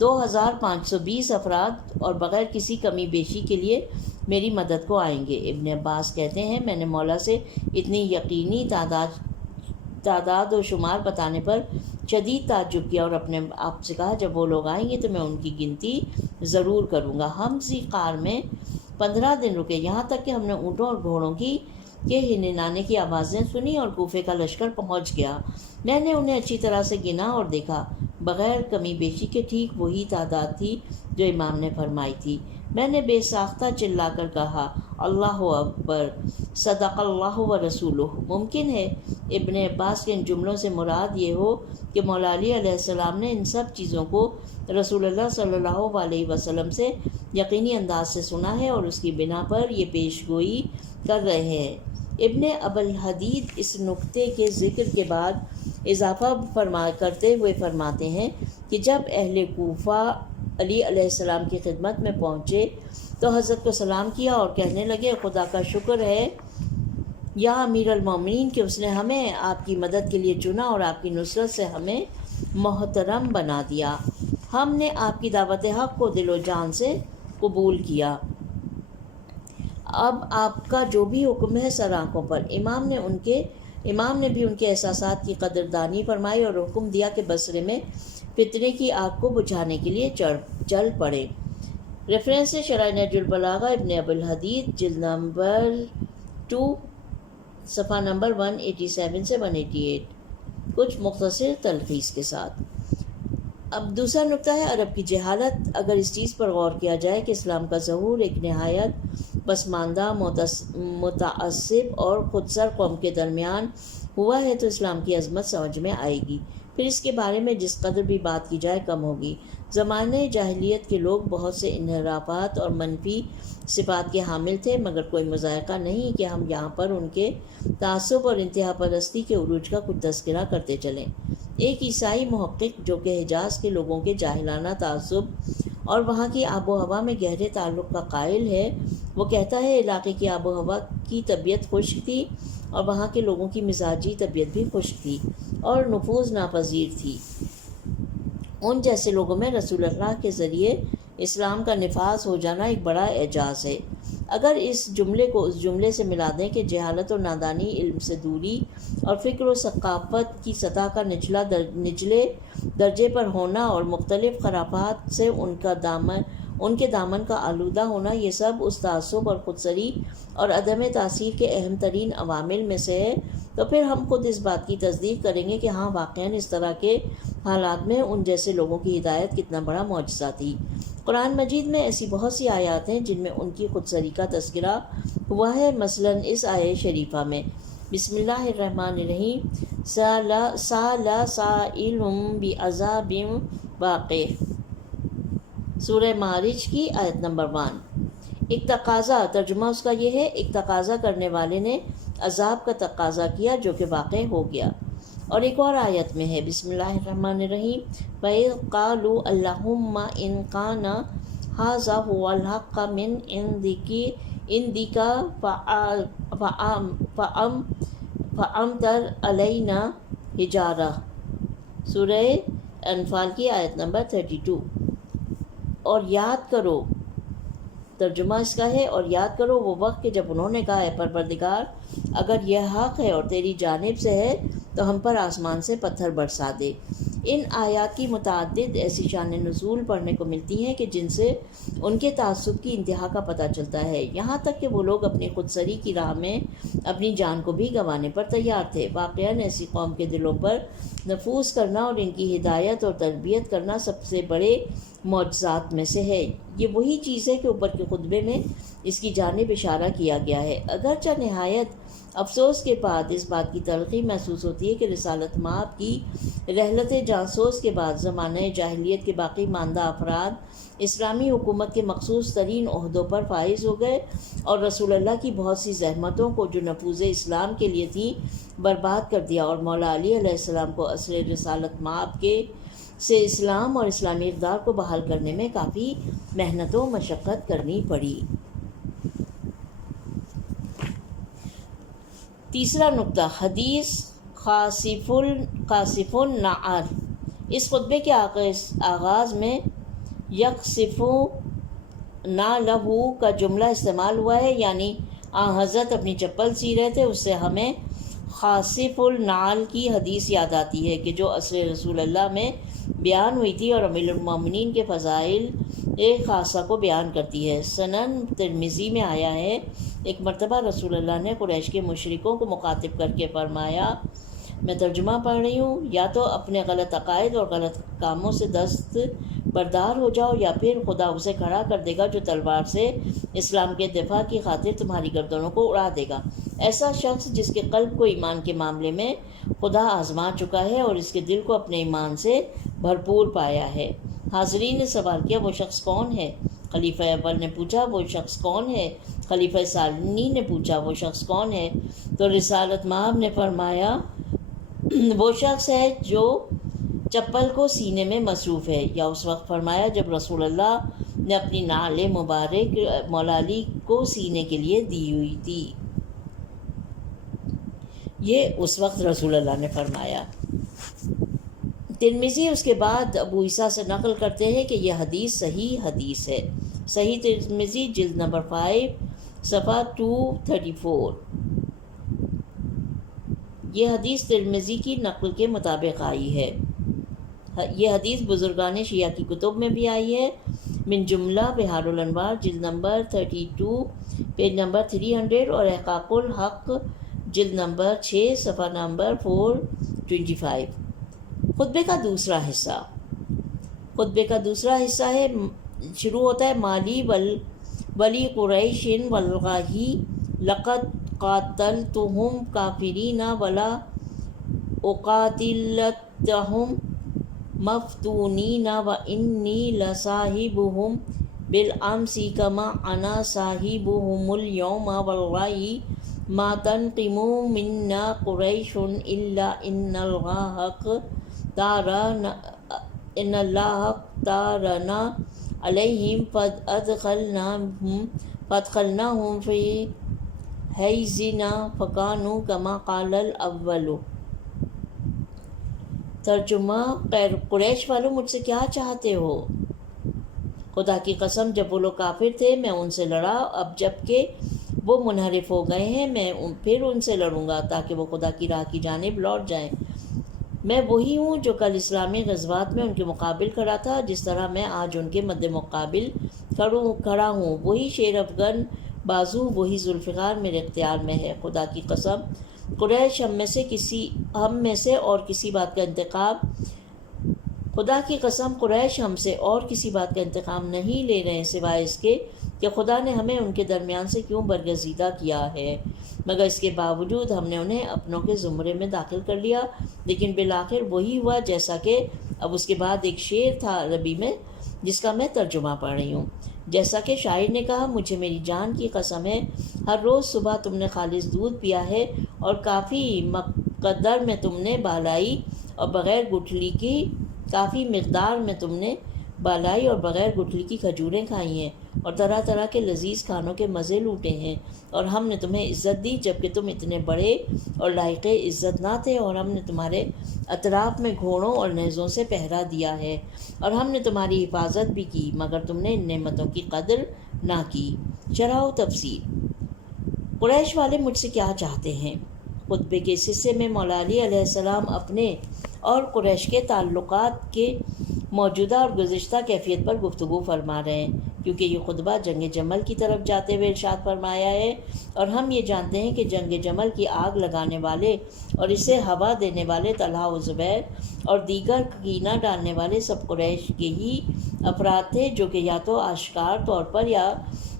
2520 افراد اور بغیر کسی کمی بیشی کے لیے میری مدد کو آئیں گے۔ ابن عباس کہتے ہیں میں نے مولا سے اتنی یقینی تعداد و شمار بتانے پر شدید تعجب کیا اور اپنے آپ سے کہا جب وہ لوگ آئیں گے تو میں ان کی گنتی ضرور کروں گا۔ ہم ذیقار میں 15 دن رکے، یہاں تک کہ ہم نے اونٹوں اور گھوڑوں کے ہننانے کی آوازیں سنی اور کوفے کا لشکر پہنچ گیا۔ میں نے انہیں اچھی طرح سے گنا اور دیکھا، بغیر کمی بیشی کے ٹھیک وہی تعداد تھی جو امام نے فرمائی تھی۔ میں نے بے ساختہ چلا کر کہا، اللہ اکبر، صدق اللہ و رسولہ۔ ممکن ہے ابن عباس کے ان جملوں سے مراد یہ ہو کہ مولا علی علیہ السلام نے ان سب چیزوں کو رسول اللہ صلی اللہ علیہ وسلم سے یقینی انداز سے سنا ہے اور اس کی بنا پر یہ پیش گوئی کر رہے ہیں۔ ابن ابوالحدید اس نکتے کے ذکر کے بعد اضافہ کرتے ہوئے فرماتے ہیں کہ جب اہل کوفہ علی علیہ السلام کی خدمت میں پہنچے تو حضرت کو سلام کیا اور کہنے لگے، خدا کا شکر ہے یا امیر المومنین کہ اس نے ہمیں آپ کی مدد کے لیے چنا اور آپ کی نصرت سے ہمیں محترم بنا دیا۔ ہم نے آپ کی دعوت حق کو دل و جان سے قبول کیا۔ اب آپ کا جو بھی حکم ہے سر آنکھوں پر۔ امام نے بھی ان کے احساسات کی قدردانی فرمائی اور حکم دیا کہ بصرے میں فتنے کی آگ کو بجھانے کے لیے چل پڑے۔ ریفرنس ہے شرح نہج البلاغہ ابن ابوالحدید، جلد نمبر 2، صفحہ نمبر 187 سے 188، کچھ مختصر تلخیص کے ساتھ۔ اب دوسرا نکتہ ہے عرب کی جہالت۔ اگر اس چیز پر غور کیا جائے کہ اسلام کا ظہور ایک نہایت پسماندہ، متعصب اور خودسر قوم کے درمیان ہوا ہے تو اسلام کی عظمت سمجھ میں آئے گی۔ پھر اس کے بارے میں جس قدر بھی بات کی جائے کم ہوگی۔ زمانے جاہلیت کے لوگ بہت سے انحرافات اور منفی صفات کے حامل تھے، مگر کوئی مذائقہ نہیں کہ ہم یہاں پر ان کے تعصب اور انتہا پرستی کے عروج کا کچھ تذکرہ کرتے چلیں۔ ایک عیسائی محقق جو کہ حجاز کے لوگوں کے جاہلانہ تعصب اور وہاں کی آب و ہوا میں گہرے تعلق کا قائل ہے، وہ کہتا ہے علاقے کی آب و ہوا کی طبیعت خشک تھی اور وہاں کے لوگوں کی مزاجی طبیعت بھی خشک تھی اور نفوذ ناپذیر تھی۔ ان جیسے لوگوں میں رسول اللہ کے ذریعے اسلام کا نفاذ ہو جانا ایک بڑا اعجاز ہے۔ اگر اس جملے کو اس جملے سے ملا دیں کہ جہالت اور نادانی، علم سے دوری اور فکر و ثقافت کی سطح کا نچلے درجے پر ہونا اور مختلف خرافات سے ان کے دامن کا آلودہ ہونا، یہ سب اس تعصب اور خودسری اور عدم تاثیر کے اہم ترین عوامل میں سے ہے، تو پھر ہم خود اس بات کی تصدیق کریں گے کہ ہاں واقعاً اس طرح کے حالات میں ان جیسے لوگوں کی ہدایت کتنا بڑا معجزہ تھی۔ قرآن مجید میں ایسی بہت سی آیات ہیں جن میں ان کی خودسری کا تذکرہ ہوا ہے۔ مثلاً اس آیہ شریفہ میں بسم اللہ الرحمن الرحیم، سأل سائل بعذاب واقع، سورہ معارج کی آیت نمبر 1۔ ایک تقاضا، ترجمہ اس کا یہ ہے، ایک تقاضا کرنے والے نے عذاب کا تقاضا کیا جو کہ واقع ہو گیا۔ اور ایک اور آیت میں ہے بسم اللہ الرحمن الرحیم، وَإِذْ قَالُوا اللَّهُمَّ إِنْ كَانَ هَذَا هُوَ الْحَقَّ مِنْ عِنْدِكَ فَأَمْطِرْ عَلَيْنَا حِجَارَةً، سورہ انفال کی آیت نمبر 32۔ اور یاد کرو، ترجمہ اس کا ہے، اور یاد کرو وہ وقت کہ جب انہوں نے کہا ہے پروردگار اگر یہ حق ہے اور تیری جانب سے ہے تو ہم پر آسمان سے پتھر برسا دے۔ ان آیات کی متعدد ایسی شان نزول پڑھنے کو ملتی ہیں کہ جن سے ان کے تعصب کی انتہا کا پتہ چلتا ہے، یہاں تک کہ وہ لوگ اپنی خودسری کی راہ میں اپنی جان کو بھی گنوانے پر تیار تھے۔ واقعاً ایسی قوم کے دلوں پر نفوذ کرنا اور ان کی ہدایت اور تربیت کرنا سب سے بڑے معجزات میں سے ہے۔ یہ وہی چیز ہے کہ اوپر کے خطبے میں اس کی جانب اشارہ کیا گیا ہے۔ اگرچہ نہایت افسوس کے بعد اس بات کی تلخی محسوس ہوتی ہے کہ رسالت مآب کی رحلت جاسوس کے بعد زمانہ جاہلیت کے باقی ماندہ افراد اسلامی حکومت کے مخصوص ترین عہدوں پر فائز ہو گئے اور رسول اللہ کی بہت سی زحمتوں کو جو نفوذ اسلام کے لیے تھیں برباد کر دیا، اور مولا علی علیہ السلام کو اصل رسالت مآب سے اسلام اور اسلامی اقدار کو بحال کرنے میں کافی محنت و مشقت کرنی پڑی۔ تیسرا نکتہ، حدیث قاصف النعال۔ اس خطبے کے آغاز میں یقصف نعلہ کا جملہ استعمال ہوا ہے، یعنی حضرت اپنی چپل سی رہے تھے، اس سے ہمیں قاصف النعال کی حدیث یاد آتی ہے کہ جو عصر رسول اللہ میں بیان ہوئی تھی اور امیر المومنین کے فضائل ایک خاصہ کو بیان کرتی ہے۔ سنن ترمذی میں آیا ہے، ایک مرتبہ رسول اللہ نے قریش کے مشرکوں کو مخاطب کر کے فرمایا، میں ترجمہ پڑھ رہی ہوں، یا تو اپنے غلط عقائد اور غلط کاموں سے دست بردار ہو جاؤ، یا پھر خدا اسے کھڑا کر دے گا جو تلوار سے اسلام کے دفاع کی خاطر تمہاری گردنوں کو اڑا دے گا۔ ایسا شخص جس کے قلب کو ایمان کے معاملے میں خدا آزما چکا ہے اور اس کے دل کو اپنے ایمان سے بھرپور پایا ہے۔ حاضرین نے سوال کیا، وہ شخص کون ہے؟ خلیفہ اول نے پوچھا، وہ شخص کون ہے؟ خلیفہ ثانی نے پوچھا، وہ شخص کون ہے؟ تو رسالت مآب نے فرمایا، وہ شخص ہے جو چپل کو سینے میں مصروف ہے۔ یا اس وقت فرمایا جب رسول اللہ نے اپنی نعل مبارک مولا علی کو سینے کے لیے دی ہوئی تھی۔ یہ اس وقت رسول اللہ نے فرمایا۔ ترمذی اس کے بعد ابو عیسیٰ سے نقل کرتے ہیں کہ یہ حدیث صحیح حدیث ہے۔ صحیح ترمذی جلد نمبر 5 صفحہ 234۔ یہ حدیث ترمذی کی نقل کے مطابق آئی ہے۔ یہ حدیث بزرگان شیعہ کی کتب میں بھی آئی ہے، من جملہ بحار الانوار جلد نمبر 32 پیج نمبر 300 اور احقاق الحق جلد نمبر 6 صفحہ نمبر 425۔ خطبے کا دوسرا حصہ۔ خطبے کا دوسرا حصہ ہے، شروع ہوتا ہے، مالی ولی قریش والغاہی لقد قاتلتہم کافرین ولا اقاتلتہم مفتونین وانی لصاحبہم بالامس کما انا صاحبہم اليوم واللہ ما تنقم منا قریش الا ان اللہ اختارنا علیہم فادخلناہم فی حیزنا فکانوا کما قال الاول۔ ترجمہ، قریش والوں مجھ سے کیا چاہتے ہو؟ خدا کی قسم جب وہ لوگ کافر تھے میں ان سے لڑا، اب جب کہ وہ منحرف ہو گئے ہیں میں پھر ان سے لڑوں گا تاکہ وہ خدا کی راہ کی جانب لوٹ جائیں۔ میں وہی ہوں جو کل اسلامی غزوات میں ان کے مقابل کھڑا تھا، جس طرح میں آج ان کے مد مقابل کھڑا ہوں۔ وہی شیر افغن بازو، وہی ذوالفقار میرے اختیار میں ہے۔ خدا کی قسم قریش ہم میں سے اور کسی بات کا انتقام خدا کی قسم قریش ہم سے اور کسی بات کا انتقام نہیں لے رہے سوائے اس کے کہ خدا نے ہمیں ان کے درمیان سے کیوں برگزیدہ کیا ہے، مگر اس کے باوجود ہم نے انہیں اپنوں کے زمرے میں داخل کر لیا۔ لیکن بالآخر وہی ہوا جیسا کہ اب اس کے بعد ایک شعر تھا عربی میں جس کا میں ترجمہ پڑھ رہی ہوں۔ جیسا کہ شاعر نے کہا، مجھے میری جان کی قسم ہے، ہر روز صبح تم نے خالص دودھ پیا ہے اور کافی مقدار میں تم نے بالائی اور بغیر گٹھلی کی کھجوریں کھائی ہیں اور طرح طرح کے لذیذ کھانوں کے مزے لوٹے ہیں، اور ہم نے تمہیں عزت دی جبکہ تم اتنے بڑے اور لائق عزت نہ تھے، اور ہم نے تمہارے اطراف میں گھوڑوں اور نیزوں سے پہرا دیا ہے، اور ہم نے تمہاری حفاظت بھی کی، مگر تم نے ان نعمتوں کی قدر نہ کی۔ شرح و تفسیر۔ قریش والے مجھ سے کیا چاہتے ہیں؟ خطبے کے اس حصے میں مولا علی علیہ السلام اپنے اور قریش کے تعلقات کے موجودہ اور گزشتہ کیفیت پر گفتگو فرما رہے ہیں، کیونکہ یہ خطبہ جنگ جمل کی طرف جاتے ہوئے ارشاد فرمایا ہے، اور ہم یہ جانتے ہیں کہ جنگ جمل کی آگ لگانے والے اور اسے ہوا دینے والے طلحہ و زبیر اور دیگر کینہ ڈالنے والے سب قریش کے ہی افراد تھے، جو کہ یا تو آشکار طور پر یا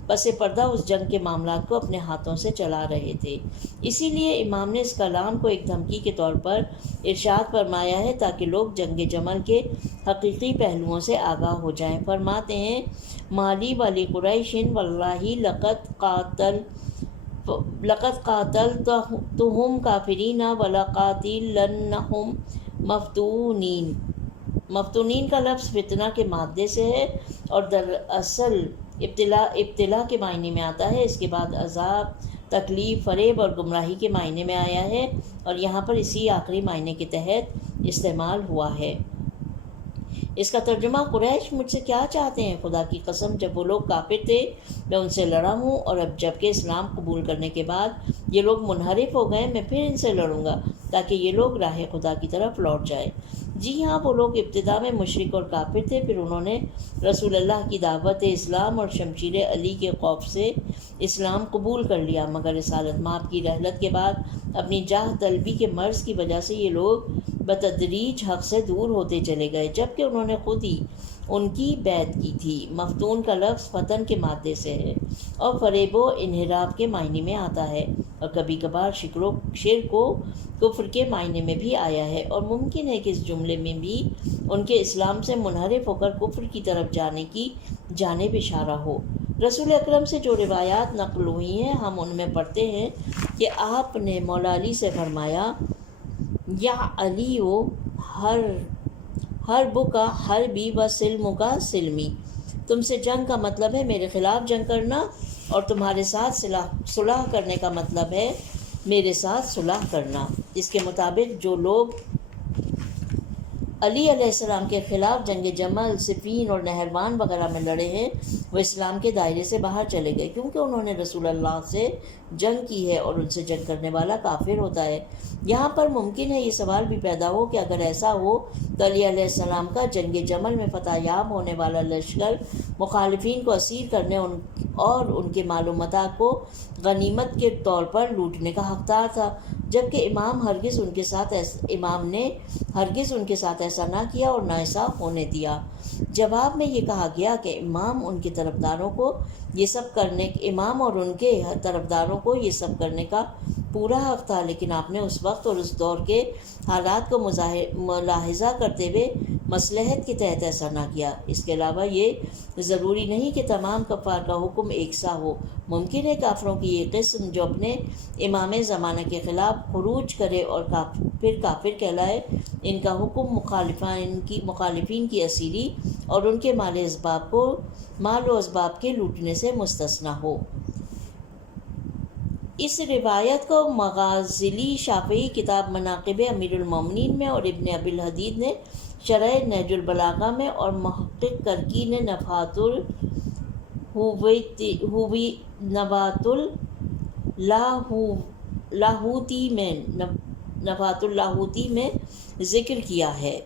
پس پردہ اس جنگ کے معاملات کو اپنے ہاتھوں سے چلا رہے تھے۔ اسی لیے امام نے اس کلام کو ایک دھمکی کے طور پر ارشاد فرمایا ہے تاکہ لوگ جنگ جمل کے حقیقی پہلوؤں سے آگاہ ہو جائیں۔ فرماتے ہیں، مالی ولی قریش واللہ لقد قاتلتہم کافرین ولقاتلنہم مفتونین۔ مفتونین کا لفظ فتنہ کے مادے سے ہے اور دراصل ابتلا کے معنی میں آتا ہے، اس کے بعد عذاب، تکلیف، فریب اور گمراہی کے معنی میں آیا ہے، اور یہاں پر اسی آخری معنی کے تحت استعمال ہوا ہے۔ اس کا ترجمہ، قریش مجھ سے کیا چاہتے ہیں؟ خدا کی قسم جب وہ لوگ کافر تھے میں ان سے لڑا ہوں، اور اب جب کہ اسلام قبول کرنے کے بعد یہ لوگ منحرف ہو گئے میں پھر ان سے لڑوں گا تاکہ یہ لوگ راہ خدا کی طرف لوٹ جائیں۔ جی ہاں، وہ لوگ ابتدا میں مشرک اور کافر تھے، پھر انہوں نے رسول اللہ کی دعوت اسلام اور شمشیر علی کے خوف سے اسلام قبول کر لیا، مگر رسالت مآب کی رحلت کے بعد اپنی جاہ طلبی کے مرض کی وجہ سے یہ لوگ بتدریج حق سے دور ہوتے چلے گئے، جبکہ انہوں نے خود ہی ان کی بیعت کی تھی۔ مفتون کا لفظ فتن کے مادے سے ہے اور فریب و انحراف کے معنی میں آتا ہے، اور کبھی کبھار شرک و کفر کے معنی میں بھی آیا ہے، اور ممکن ہے کہ اس جملے میں بھی ان کے اسلام سے منحرف ہو کر کفر کی طرف جانے کی جانب اشارہ ہو۔ رسول اکرم سے جو روایات نقل ہوئی ہیں، ہم ان میں پڑھتے ہیں کہ آپ نے مولا علی سے فرمایا، یا علی و حرب کا حربی و سلم کا سلمی، تم سے جنگ کا مطلب ہے میرے خلاف جنگ کرنا، اور تمہارے ساتھ صلح کرنے کا مطلب ہے میرے ساتھ صلح کرنا۔ اس کے مطابق جو لوگ علی علیہ السلام کے خلاف جنگ جمل، صفین اور نہروان وغیرہ میں لڑے ہیں، وہ اسلام کے دائرے سے باہر چلے گئے، کیونکہ انہوں نے رسول اللہ سے جنگ کی ہے، اور ان سے جنگ کرنے والا کافر ہوتا ہے۔ یہاں پر ممکن ہے یہ سوال بھی پیدا ہو کہ اگر ایسا ہو تو علی علیہ السلام کا جنگ جمل میں فتح یاب ہونے والا لشکر مخالفین کو اسیر کرنے اور ان کے مال و متاع کو غنیمت کے طور پر لوٹنے کا حقدار تھا، جبکہ امام نے ہرگز ان کے ساتھ ایسا نہ کیا اور نہ ایسا ہونے دیا۔ جواب میں یہ کہا گیا کہ امام اور ان کے طرفداروں کو یہ سب کرنے کا پورا حق تھا، لیکن آپ نے اس وقت اور اس دور کے حالات کو ملاحظہ کرتے ہوئے مصلحت کے تحت ایسا نہ کیا۔ اس کے علاوہ یہ ضروری نہیں کہ تمام کفار کا حکم یکساں ہو۔ ممکن ہے کافروں کی یہ قسم جو اپنے امام زمانہ کے خلاف خروج کرے اور پھر کافر کہلائے، ان کا حکم مخالفین کی اسیری اور ان کے مال و اسباب کے لوٹنے سے مستثنیٰ ہو۔ اس روایت کو مغازلی شافعی کتاب مناقب امیر المومنین میں اور ابن ابی الحدید نے شرح نہج البلاغہ میں اور محقق کرکی نے نفحات اللاہوتی میں ذکر کیا ہے۔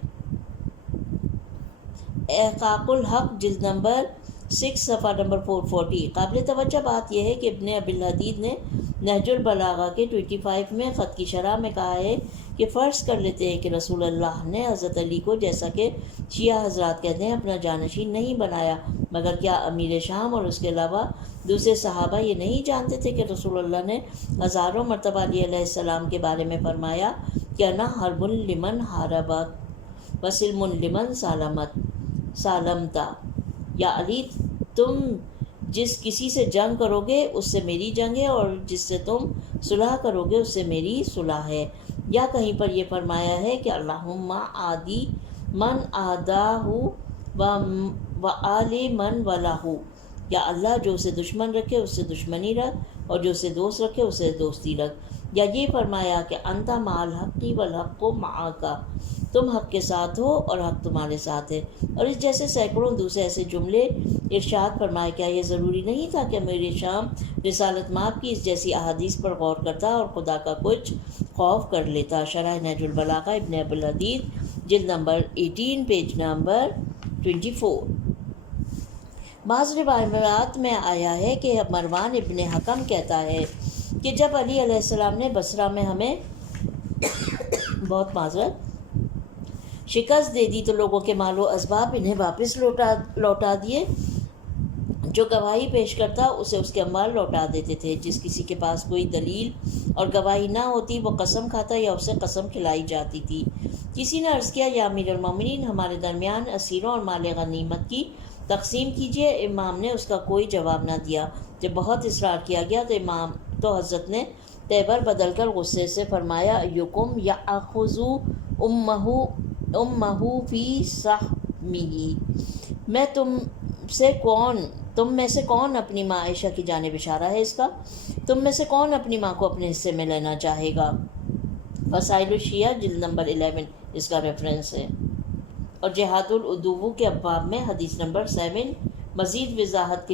احقاق الحق جلد نمبر 6 صفحہ نمبر 440۔ قابل توجہ بات یہ ہے کہ ابن ابی الحدید نے نہج البلاغہ کے 25 میں خط کی شرح میں کہا ہے کہ فرض کر لیتے ہیں کہ رسول اللہ نے حضرت علی کو، جیسا کہ شیعہ حضرات کہتے ہیں، اپنا جانشین نہیں بنایا، مگر کیا امیر شام اور اس کے علاوہ دوسرے صحابہ یہ نہیں جانتے تھے کہ رسول اللہ نے ہزاروں مرتبہ علی علیہ السلام کے بارے میں فرمایا کہ انا حرب لمن حاربک وسلم لمن سالمتا، یا علی تم جس کسی سے جنگ کرو گے اس سے میری جنگ ہے، اور جس سے تم صلح کرو گے اس سے میری صلح ہے۔ یا کہیں پر یہ فرمایا ہے کہ اللہم عادی من عاداہ و آلی من ولاہ، یا اللہ جو اسے دشمن رکھے اس سے دشمنی رکھ، اور جو اسے دوست رکھے اسے دوستی رکھ۔ یا یہ فرمایا کہ انت مع الحق والحق معک، تم حق کے ساتھ ہو اور حق تمہارے ساتھ ہے، اور اس جیسے سینکڑوں دوسرے ایسے جملے ارشاد فرمائے۔ کیا یہ ضروری نہیں تھا کہ امیر شام رسالت مآب کی اس جیسی احادیث پر غور کرتا اور خدا کا کچھ خوف کر لیتا؟ شرح نہج البلاغہ ابن ابی الحدید جلد نمبر 18 پیج نمبر 24۔ بعض روایات میں آیا ہے کہ مروان ابن حکم کہتا ہے کہ جب علی علیہ السلام نے بصرہ میں ہمیں بہت معذرت شکست دے دی تو لوگوں کے مال و اسباب انہیں واپس لوٹا دیے، جو گواہی پیش کرتا اسے اس کے اموال لوٹا دیتے تھے۔ جس کسی کے پاس کوئی دلیل اور گواہی نہ ہوتی وہ قسم کھاتا یا اسے قسم کھلائی جاتی تھی۔ کسی نے عرض کیا، یا امیر المومنین، ہمارے درمیان اسیروں اور مال غنیمت کی تقسیم کیجیے۔ امام نے اس کا کوئی جواب نہ دیا۔ جب بہت اصرار کیا گیا تو حضرت نے تیور بدل کر غصے سے فرمایا، ایکم یاخذ امہ فی سہمہ، تم میں سے کون اپنی ماں عائشہ کی جانب اشارہ ہے اس کا؟ تم میں سے کون اپنی ماں کو اپنے حصے میں لینا چاہے گا؟ وسائل الشیعہ جلد نمبر 11 اس کا ریفرنس ہے، اور جہاد العدو کے ابواب میں حدیث نمبر 7۔ مزید وضاحت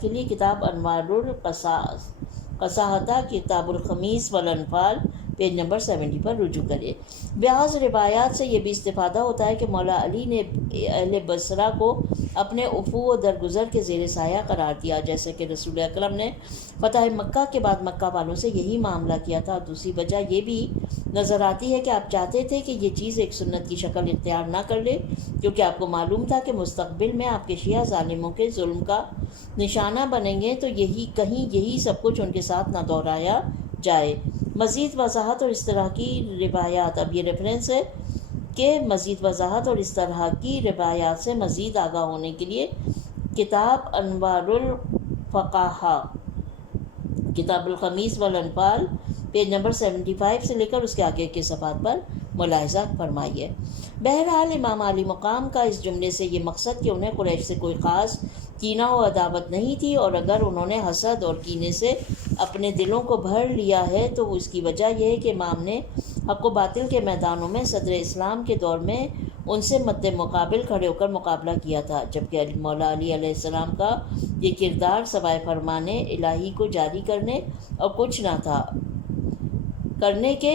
کے لیے کتاب انوار القصاحطہ، کتاب الخمیس والانفال، پیج نمبر 70 پر رجوع کرے۔ بعض روایات سے یہ بھی استفادہ ہوتا ہے کہ مولا علی نے اہل بصرہ کو اپنے عفو و درگزر کے زیر سایہ قرار دیا، جیسے کہ رسول اکرم نے فتح مکہ کے بعد مکہ والوں سے یہی معاملہ کیا تھا۔ دوسری وجہ یہ بھی نظر آتی ہے کہ آپ چاہتے تھے کہ یہ چیز ایک سنت کی شکل اختیار نہ کر لے، کیونکہ آپ کو معلوم تھا کہ مستقبل میں آپ کے شیعہ ظالموں کے ظلم کا نشانہ بنیں گے، تو یہی سب کچھ ان کے ساتھ نہ دہرایا جائے۔ مزید وضاحت اور اس طرح کی روایات، اب یہ ریفرنس ہے کہ مزید وضاحت اور اس طرح کی روایات سے مزید آگاہ ہونے کے لیے کتاب انوار الفقہا، کتاب الخمیس والانفال، پیج نمبر 75 سے لے کر اس کے آگے کے صفحات پر ملاحظہ فرمائیے۔ بہرحال امام علی مقام کا اس جملے سے یہ مقصد کہ انہیں قریش سے کوئی خاص کینہ و عداوت نہیں تھی، اور اگر انہوں نے حسد اور کینے سے اپنے دلوں کو بھر لیا ہے تو اس کی وجہ یہ ہے کہ امام نے حق و باطل کے میدانوں میں صدر اسلام کے دور میں ان سے مد مقابل کھڑے ہو کر مقابلہ کیا تھا، جبکہ مولا علی علیہ السلام کا یہ کردار سوائے فرمان الہی کو جاری کرنے اور کچھ نہ تھا،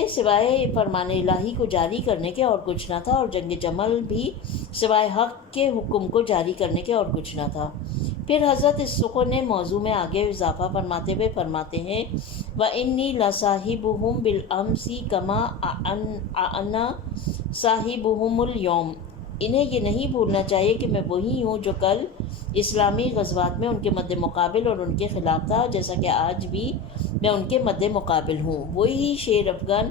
سوائے فرمان الہی کو جاری کرنے کے اور کچھ نہ تھا، اور جنگ جمل بھی سوائے حق کے حکم کو جاری کرنے کے اور کچھ نہ تھا۔ پھر حضرت اس سخن موضوع میں آگے اضافہ فرماتے ہوئے فرماتے ہیں وَإِنِّي لَصَاحِبُهُمْ بِالْأَمْسِ كَمَا أَنَا صَاحِبُهُمُ الْيَوْمَ، انہیں یہ نہیں بھولنا چاہیے کہ میں وہی ہوں جو کل اسلامی غزوات میں ان کے مد مقابل اور ان کے خلاف تھا، جیسا کہ آج بھی میں ان کے مد مقابل ہوں۔ وہی شیر افغان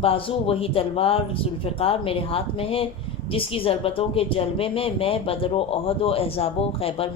بازو، وہی تلوار ذوالفقار میرے ہاتھ میں ہے، جس کی ضربتوں کے جلوے میں بدر و احد و احزاب و خیبر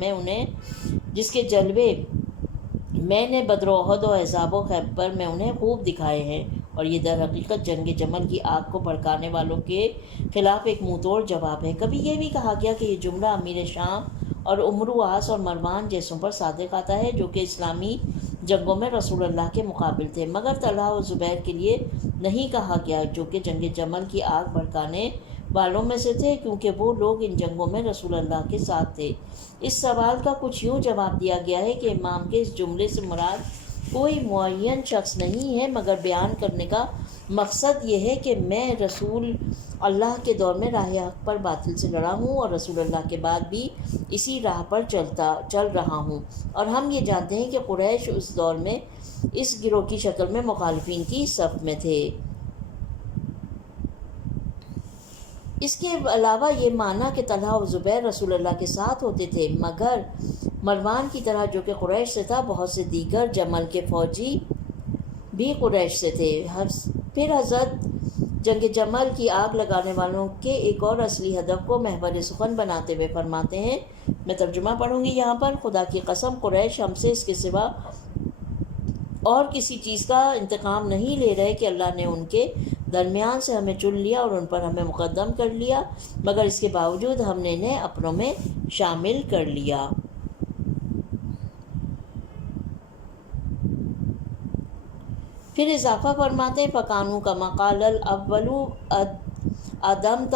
میں انہیں خوب دکھائے ہیں، اور یہ در حقیقت جنگ جمل کی آگ کو بھڑکانے والوں کے خلاف ایک منہ توڑ جواب ہے۔ کبھی یہ بھی کہا گیا کہ یہ جملہ امیر شام اور عمرو عاص اور مروان جیسوں پر صادق آتا ہے، جو کہ اسلامی جنگوں میں رسول اللہ کے مقابل تھے، مگر طلحہ و زبیر کے لیے نہیں کہا گیا، جو کہ جنگ جمل کی آگ بھڑکانے والوں میں سے تھے، کیونکہ وہ لوگ ان جنگوں میں رسول اللہ کے ساتھ تھے۔ اس سوال کا کچھ یوں جواب دیا گیا ہے کہ امام کے اس جملے سے مراد کوئی معین شخص نہیں ہے، مگر بیان کرنے کا مقصد یہ ہے کہ میں رسول اللہ کے دور میں راہ حق پر باطل سے لڑا ہوں، اور رسول اللہ کے بعد بھی اسی راہ پر چل رہا ہوں، اور ہم یہ جانتے ہیں کہ قریش اس دور میں اس گروہ کی شکل میں مخالفین کی صف میں تھے۔ اس کے علاوہ یہ معنی کہ طلحہ و زبیر رسول اللہ کے ساتھ ہوتے تھے، مگر مروان کی طرح جو کہ قریش سے تھا، بہت سے دیگر جمل کے فوجی بھی قریش سے تھے۔ پھر حضرت جنگ جمل کی آگ لگانے والوں کے ایک اور اصلی ہدف کو محور سخن بناتے ہوئے فرماتے ہیں، میں ترجمہ پڑھوں گی یہاں پر، خدا کی قسم قریش ہم سے اس کے سوا اور کسی چیز کا انتقام نہیں لے رہے کہ اللہ نے ان کے درمیان سے ہمیں چن لیا اور ان پر ہمیں مقدم کر لیا، مگر اس کے باوجود ہم نے انہیں اپنوں میں شامل کر لیا۔ پھر اضافہ فرماتے ہیں فَكَانُوا كَمَا قَالَ الْأَوَّلُ أَدَمْتَ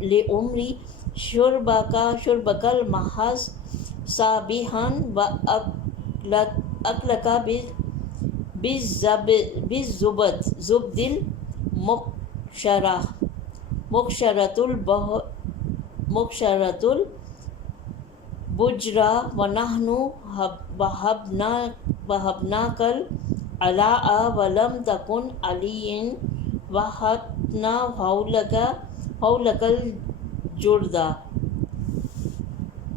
لِعُمْرِي شُرْبَكَ الْمَحَضَ صَابِحًا وَأَكْلَكَ بِالزُّبْدِ الْمُقْشَرَةِ الْبُجْرَةِ وَنَحْنُ وَهَبْنَاكَ الْعَلَاءَ وَلَمْ تَكُنْ عَلِيًّا وَحَطْنَا حَوْلَكَ الْجُرْدَ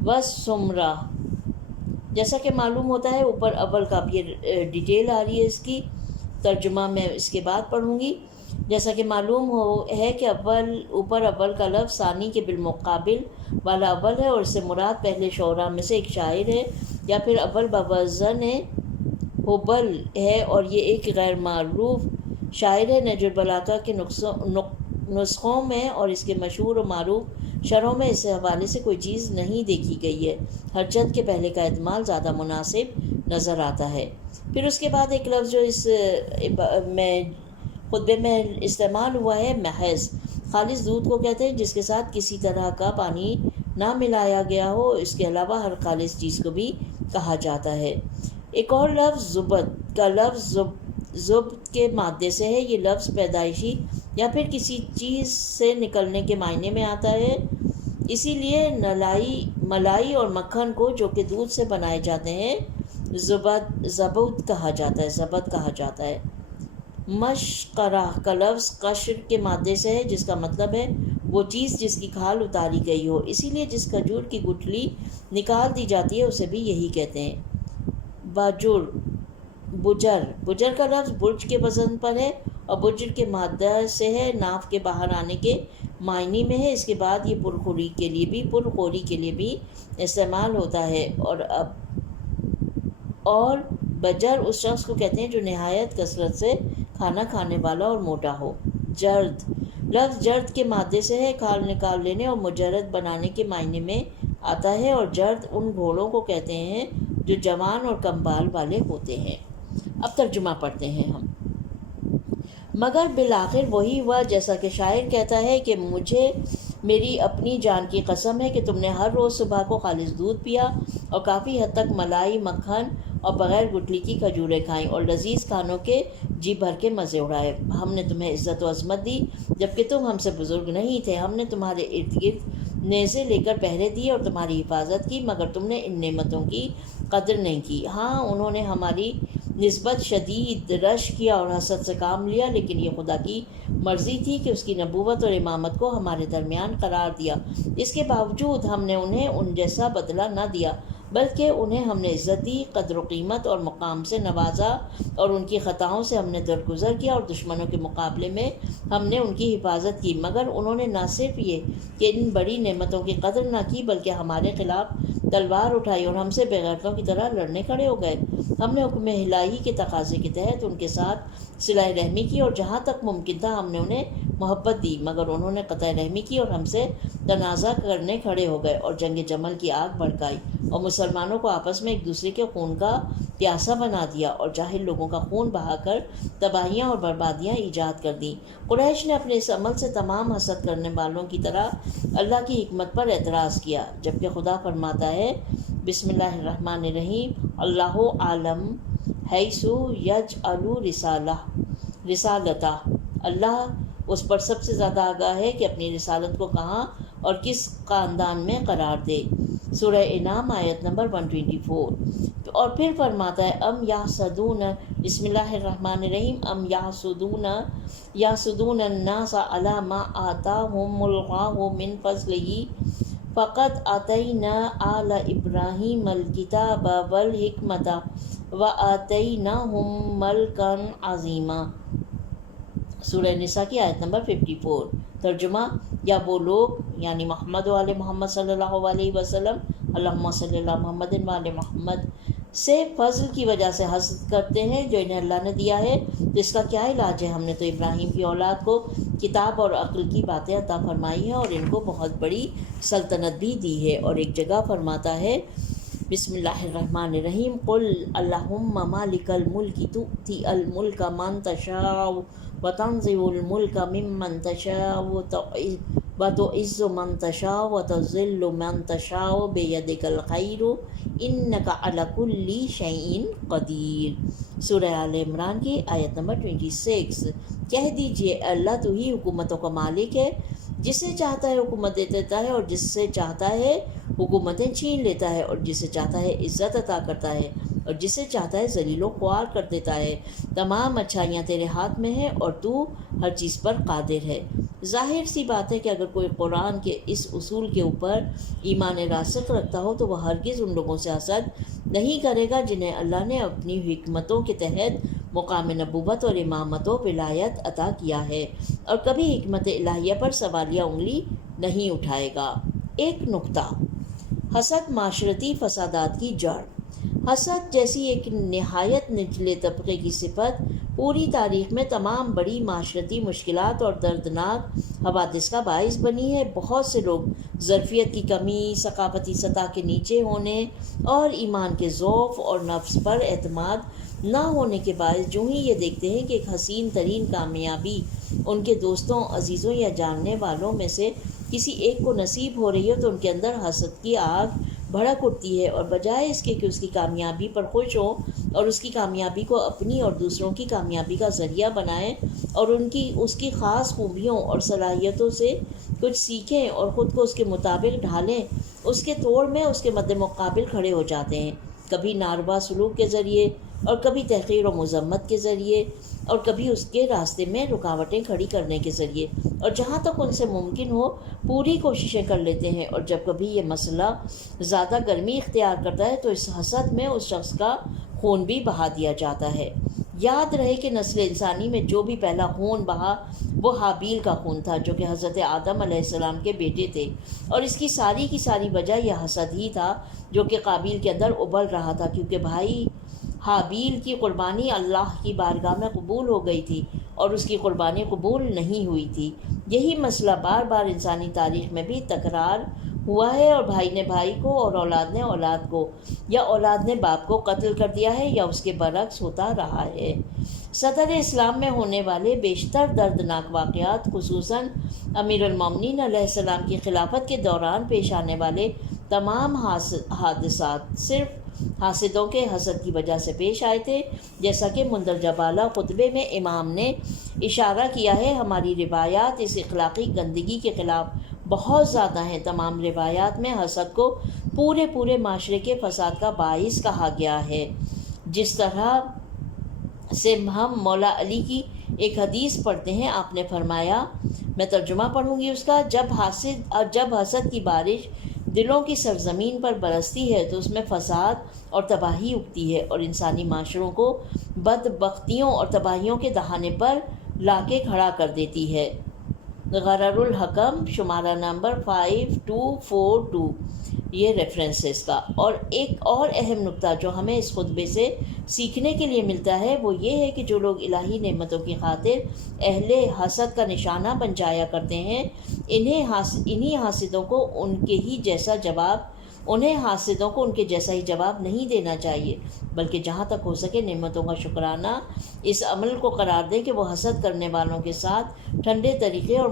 وَالسُّمْرَةَ۔ جیسا کہ معلوم ہوتا ہے اوپر اول کا اب یہ ڈیٹیل آ رہی ہے، اس کی ترجمہ میں اس کے بعد پڑھوں گی۔ جیسا کہ معلوم ہے کہ اوپر اول کا لفظ ثانی کے بالمقابل والا اول ہے، اور اس سے مراد پہلے شعراء میں سے ایک شاعر ہے، یا پھر اول بوزن حبل ہے، اور یہ ایک غیر معروف شاعر ہے۔ نہج البلاغہ کے نسخوں میں اور اس کے مشہور و معروف شرحوں میں اس حوالے سے کوئی چیز نہیں دیکھی گئی ہے، ہرچند کے پہلے کا احتمال زیادہ مناسب نظر آتا ہے۔ پھر اس کے بعد ایک لفظ جو اس خطبے میں استعمال ہوا ہے، محض، خالص دودھ کو کہتے ہیں جس کے ساتھ کسی طرح کا پانی نہ ملایا گیا ہو، اس کے علاوہ ہر خالص چیز کو بھی کہا جاتا ہے۔ ایک اور لفظ زبد کا لفظ ضبط کے مادے سے ہے۔ یہ لفظ پیدائشی یا پھر کسی چیز سے نکلنے کے معنی میں آتا ہے، اسی لیے ملائی اور مکھن کو جو کہ دودھ سے بنائے جاتے ہیں ضبط کہا جاتا ہے۔ مشقرہ کا لفظ قشر کے مادے سے ہے، جس کا مطلب ہے وہ چیز جس کی کھال اتاری گئی ہو، اسی لیے جس کھجور کی گٹھلی نکال دی جاتی ہے اسے بھی یہی کہتے ہیں۔ بجر کا لفظ برج کے وزن پر ہے اور بجر کے مادہ سے ہے، ناف کے باہر آنے کے معنی میں ہے۔ اس کے بعد یہ پرخوری کے لیے بھی استعمال ہوتا ہے، اور بجر اس شخص کو کہتے ہیں جو نہایت کثرت سے کھانا کھانے والا اور موٹا ہو۔ جرد لفظ جرد کے مادے سے ہے، کھال نکال لینے اور مجرد بنانے کے معنی میں آتا ہے، اور جرد ان گھوڑوں کو کہتے ہیں جو جوان اور کم بال والے ہوتے ہیں۔ اب ترجمہ پڑھتے ہیں ہم۔ مگر بالآخر وہی ہوا جیسا کہ شاعر کہتا ہے کہ مجھے میری اپنی جان کی قسم ہے کہ تم نے ہر روز صبح کو خالص دودھ پیا اور کافی حد تک ملائی، مکھن اور بغیر گٹھلی کی کھجوریں کھائیں اور لذیذ کھانوں کے جی بھر کے مزے اڑائے۔ ہم نے تمہیں عزت و عظمت دی جبکہ تم ہم سے بزرگ نہیں تھے۔ ہم نے تمہارے ارد گرد نیزے لے کر پہرے دیے اور تمہاری حفاظت کی، مگر تم نے ان نعمتوں کی قدر نہیں کی۔ ہاں، انہوں نے ہماری نسبت شدید رش کیا اور حسد سے کام لیا، لیکن یہ خدا کی مرضی تھی کہ اس کی نبوت اور امامت کو ہمارے درمیان قرار دیا۔ اس کے باوجود ہم نے انہیں ان جیسا بدلہ نہ دیا، بلکہ انہیں ہم نے عزت دی، قدر و قیمت اور مقام سے نوازا، اور ان کی خطاؤں سے ہم نے درگزر کیا اور دشمنوں کے مقابلے میں ہم نے ان کی حفاظت کی۔ مگر انہوں نے نہ صرف یہ کہ ان بڑی نعمتوں کی قدر نہ کی، بلکہ ہمارے خلاف تلوار اٹھائی اور ہم سے بے غیرتوں کی طرح لڑنے کھڑے ہو گئے۔ ہم نے حکم الہی کے تقاضے کے تحت ان کے ساتھ صلہ رحمی کی اور جہاں تک ممکن تھا ہم نے انہیں محبت دی، مگر انہوں نے قطع رحمی کی اور ہم سے تنازع کرنے کھڑے ہو گئے اور جنگ جمل کی آگ بھڑکائی اور مسلمانوں کو آپس میں ایک دوسرے کے خون کا پیاسا بنا دیا اور جاہل لوگوں کا خون بہا کر تباہیاں اور بربادیاں ایجاد کر دیں۔ قریش نے اپنے اس عمل سے تمام حسد کرنے والوں کی طرح اللہ کی حکمت پر اعتراض کیا، جبکہ خدا فرماتا ہے بسم اللہ الرحمن الرحیم، اللہ عالم حیث یجعل رسالتہ، اللہ اس پر سب سے زیادہ آگاہ ہے کہ اپنی رسالت کو کہاں اور کس خاندان میں قرار دے۔ سورہ انعام آیت نمبر 124۔ اور پھر فرماتا ہے ام یحسدون، بسم اللہ الرحمن الرحیم، ام یحسدون الناس علی ما آتاہم اللہ من فضلہ فقد آتینا آل ابراہیم الکتاب والحکمت وآتیناہم ملکا عظیما۔ سورہ نساء کی آیت نمبر 54۔ ترجمہ، یا وہ لوگ یعنی محمد و آل محمد صلی اللہ علیہ وسلم، اللہم صلی اللہ محمد و آل محمد، سے فضل کی وجہ سے حسد کرتے ہیں جو انہیں اللہ نے دیا ہے، تو اس کا کیا علاج ہے؟ ہم نے تو ابراہیم کی اولاد کو کتاب اور عقل کی باتیں عطا فرمائی ہیں اور ان کو بہت بڑی سلطنت بھی دی ہے۔ اور ایک جگہ فرماتا ہے بسم اللہ الرحمن الرحیم، قل اللہم مالک الملک تؤتی الملک من تشاء وتنزع الملک ممن تشاء وتعز من تشاء وتذل من تشاء بیدک الخیر انک علی کل شیء قدیر۔ سورہ آل عمران کی آیت نمبر 26۔ کہہ دیجئے اللہ تو ہی حکومتوں کا مالک ہے، جسے چاہتا ہے حکومت دے دیتا ہے اور جس سے چاہتا ہے حکومتیں چھین لیتا ہے، اور جسے چاہتا ہے عزت عطا کرتا ہے اور جسے چاہتا ہے ذلیل و خوار کر دیتا ہے۔ تمام اچھائیاں تیرے ہاتھ میں ہیں اور تو ہر چیز پر قادر ہے۔ ظاہر سی بات ہے کہ اگر کوئی قرآن کے اس اصول کے اوپر ایمان راسخ رکھتا ہو تو وہ ہرگز ان لوگوں سے حسد نہیں کرے گا جنہیں اللہ نے اپنی حکمتوں کے تحت مقام نبوت اور امامت و ولایت عطا کیا ہے، اور کبھی حکمت الہیہ پر سوالیہ انگلی نہیں اٹھائے گا۔ ایک نکتہ، حسد معاشرتی فسادات کی جڑ۔ حسد جیسی ایک نہایت نچلے طبقے کی صفت پوری تاریخ میں تمام بڑی معاشرتی مشکلات اور دردناک حوادث کا باعث بنی ہے۔ بہت سے لوگ ظرفیت کی کمی، ثقافتی سطح کے نیچے ہونے اور ایمان کے ضعف اور نفس پر اعتماد نہ ہونے کے باعث جو ہی یہ دیکھتے ہیں کہ ایک حسین ترین کامیابی ان کے دوستوں، عزیزوں یا جاننے والوں میں سے کسی ایک کو نصیب ہو رہی ہو تو ان کے اندر حسد کی آگ بھڑک اٹھتی ہے، اور بجائے اس کے کہ اس کی کامیابی پر خوش ہوں اور اس کی کامیابی کو اپنی اور دوسروں کی کامیابی کا ذریعہ بنائیں اور اس کی خاص خوبیوں اور صلاحیتوں سے کچھ سیکھیں اور خود کو اس کے مطابق ڈھالیں، اس کے توڑ میں اس کے مد مقابل کھڑے ہو جاتے ہیں، کبھی ناروا سلوک کے ذریعے اور کبھی تحقیر و مذمت کے ذریعے اور کبھی اس کے راستے میں رکاوٹیں کھڑی کرنے کے ذریعے، اور جہاں تک ان سے ممکن ہو پوری کوششیں کر لیتے ہیں، اور جب کبھی یہ مسئلہ زیادہ گرمی اختیار کرتا ہے تو اس حسد میں اس شخص کا خون بھی بہا دیا جاتا ہے۔ یاد رہے کہ نسل انسانی میں جو بھی پہلا خون بہا وہ حابیل کا خون تھا، جو کہ حضرت آدم علیہ السلام کے بیٹے تھے، اور اس کی ساری وجہ یہ حسد ہی تھا جو کہ قابیل کے اندر ابل رہا تھا، کیونکہ بھائی حابیل کی قربانی اللہ کی بارگاہ میں قبول ہو گئی تھی اور اس کی قربانی قبول نہیں ہوئی تھی۔ یہی مسئلہ بار بار انسانی تاریخ میں بھی تکرار ہوا ہے، اور بھائی نے بھائی کو اور اولاد نے اولاد کو، یا اولاد نے باپ کو قتل کر دیا ہے، یا اس کے برعکس ہوتا رہا ہے۔ صدر اسلام میں ہونے والے بیشتر دردناک واقعات، خصوصاً امیر المومنین علیہ السلام کی خلافت کے دوران پیش آنے والے تمام حادثات صرف حاسدوں کے حسد کی وجہ سے پیش آئے تھے، جیسا کہ مندرجہ بالا خطبے میں امام نے اشارہ کیا ہے۔ ہماری روایات اس اخلاقی گندگی کے خلاف بہت زیادہ ہیں۔ تمام روایات میں حسد کو پورے معاشرے کے فساد کا باعث کہا گیا ہے۔ جس طرح سے ہم مولا علی کی ایک حدیث پڑھتے ہیں، آپ نے فرمایا، میں ترجمہ پڑھوں گی اس کا، جب حسد کی بارش دلوں کی سرزمین پر برستی ہے تو اس میں فساد اور تباہی اگتی ہے اور انسانی معاشروں کو بدبختیوں اور تباہیوں کے دہانے پر لا کے کھڑا کر دیتی ہے۔ غرر الحکم، شمارہ نمبر 5242، یہ ریفرنس ہے اس کا۔ اور ایک اور اہم نقطہ جو ہمیں اس خطبے سے سیکھنے کے لیے ملتا ہے وہ یہ ہے کہ جو لوگ الہی نعمتوں کی خاطر اہل حسد کا نشانہ بن جایا کرتے ہیں، انہیں حاسدوں کو ان کے جیسا ہی جواب نہیں دینا چاہیے، بلکہ جہاں تک ہو سکے نعمتوں کا شکرانہ اس عمل کو قرار دیں کہ وہ حسد کرنے والوں کے ساتھ ٹھنڈے طریقے اور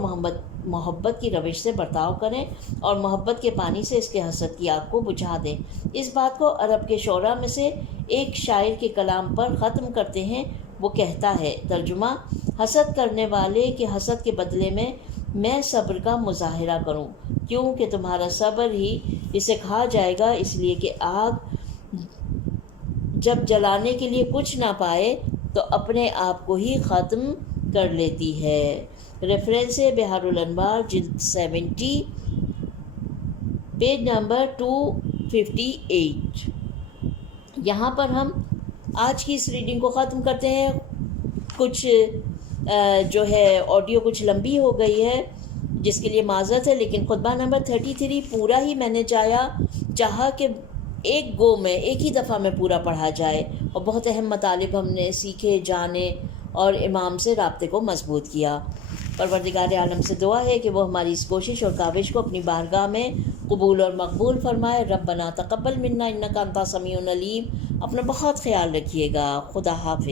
محبت کی روش سے برتاؤ کریں اور محبت کے پانی سے اس کے حسد کی آگ کو بجھا دیں۔ اس بات کو عرب کے شعراء میں سے ایک شاعر کے کلام پر ختم کرتے ہیں۔ وہ کہتا ہے، ترجمہ، حسد کرنے والے کے حسد کے بدلے میں صبر کا مظاہرہ کروں، کیوں کہ تمہارا صبر ہی اسے کھا جائے گا، اس لیے کہ آگ جب جلانے کے لیے کچھ نہ پائے تو اپنے آپ کو ہی ختم کر لیتی ہے۔ ریفرنس ہے بحار الانوار، جلد 70، پیج نمبر 258۔ یہاں پر ہم آج کی اس ریڈنگ کو ختم کرتے ہیں۔ کچھ جو ہے آڈیو کچھ لمبی ہو گئی ہے، جس کے لیے معذرت ہے، لیکن خطبہ نمبر 33 پورا ہی میں نے چاہا کہ ایک گو میں ایک ہی دفعہ میں پورا پڑھا جائے، اور بہت اہم مطالب ہم نے سیکھے، جانے اور امام سے رابطے کو مضبوط کیا۔ پروردگار عالم سے دعا ہے کہ وہ ہماری اس کوشش اور کاوش کو اپنی بارگاہ میں قبول اور مقبول فرمائے۔ ربنا تقبل منا انک انت السمیع العلیم۔ اپنا بہت خیال رکھیے گا۔ خدا حافظ۔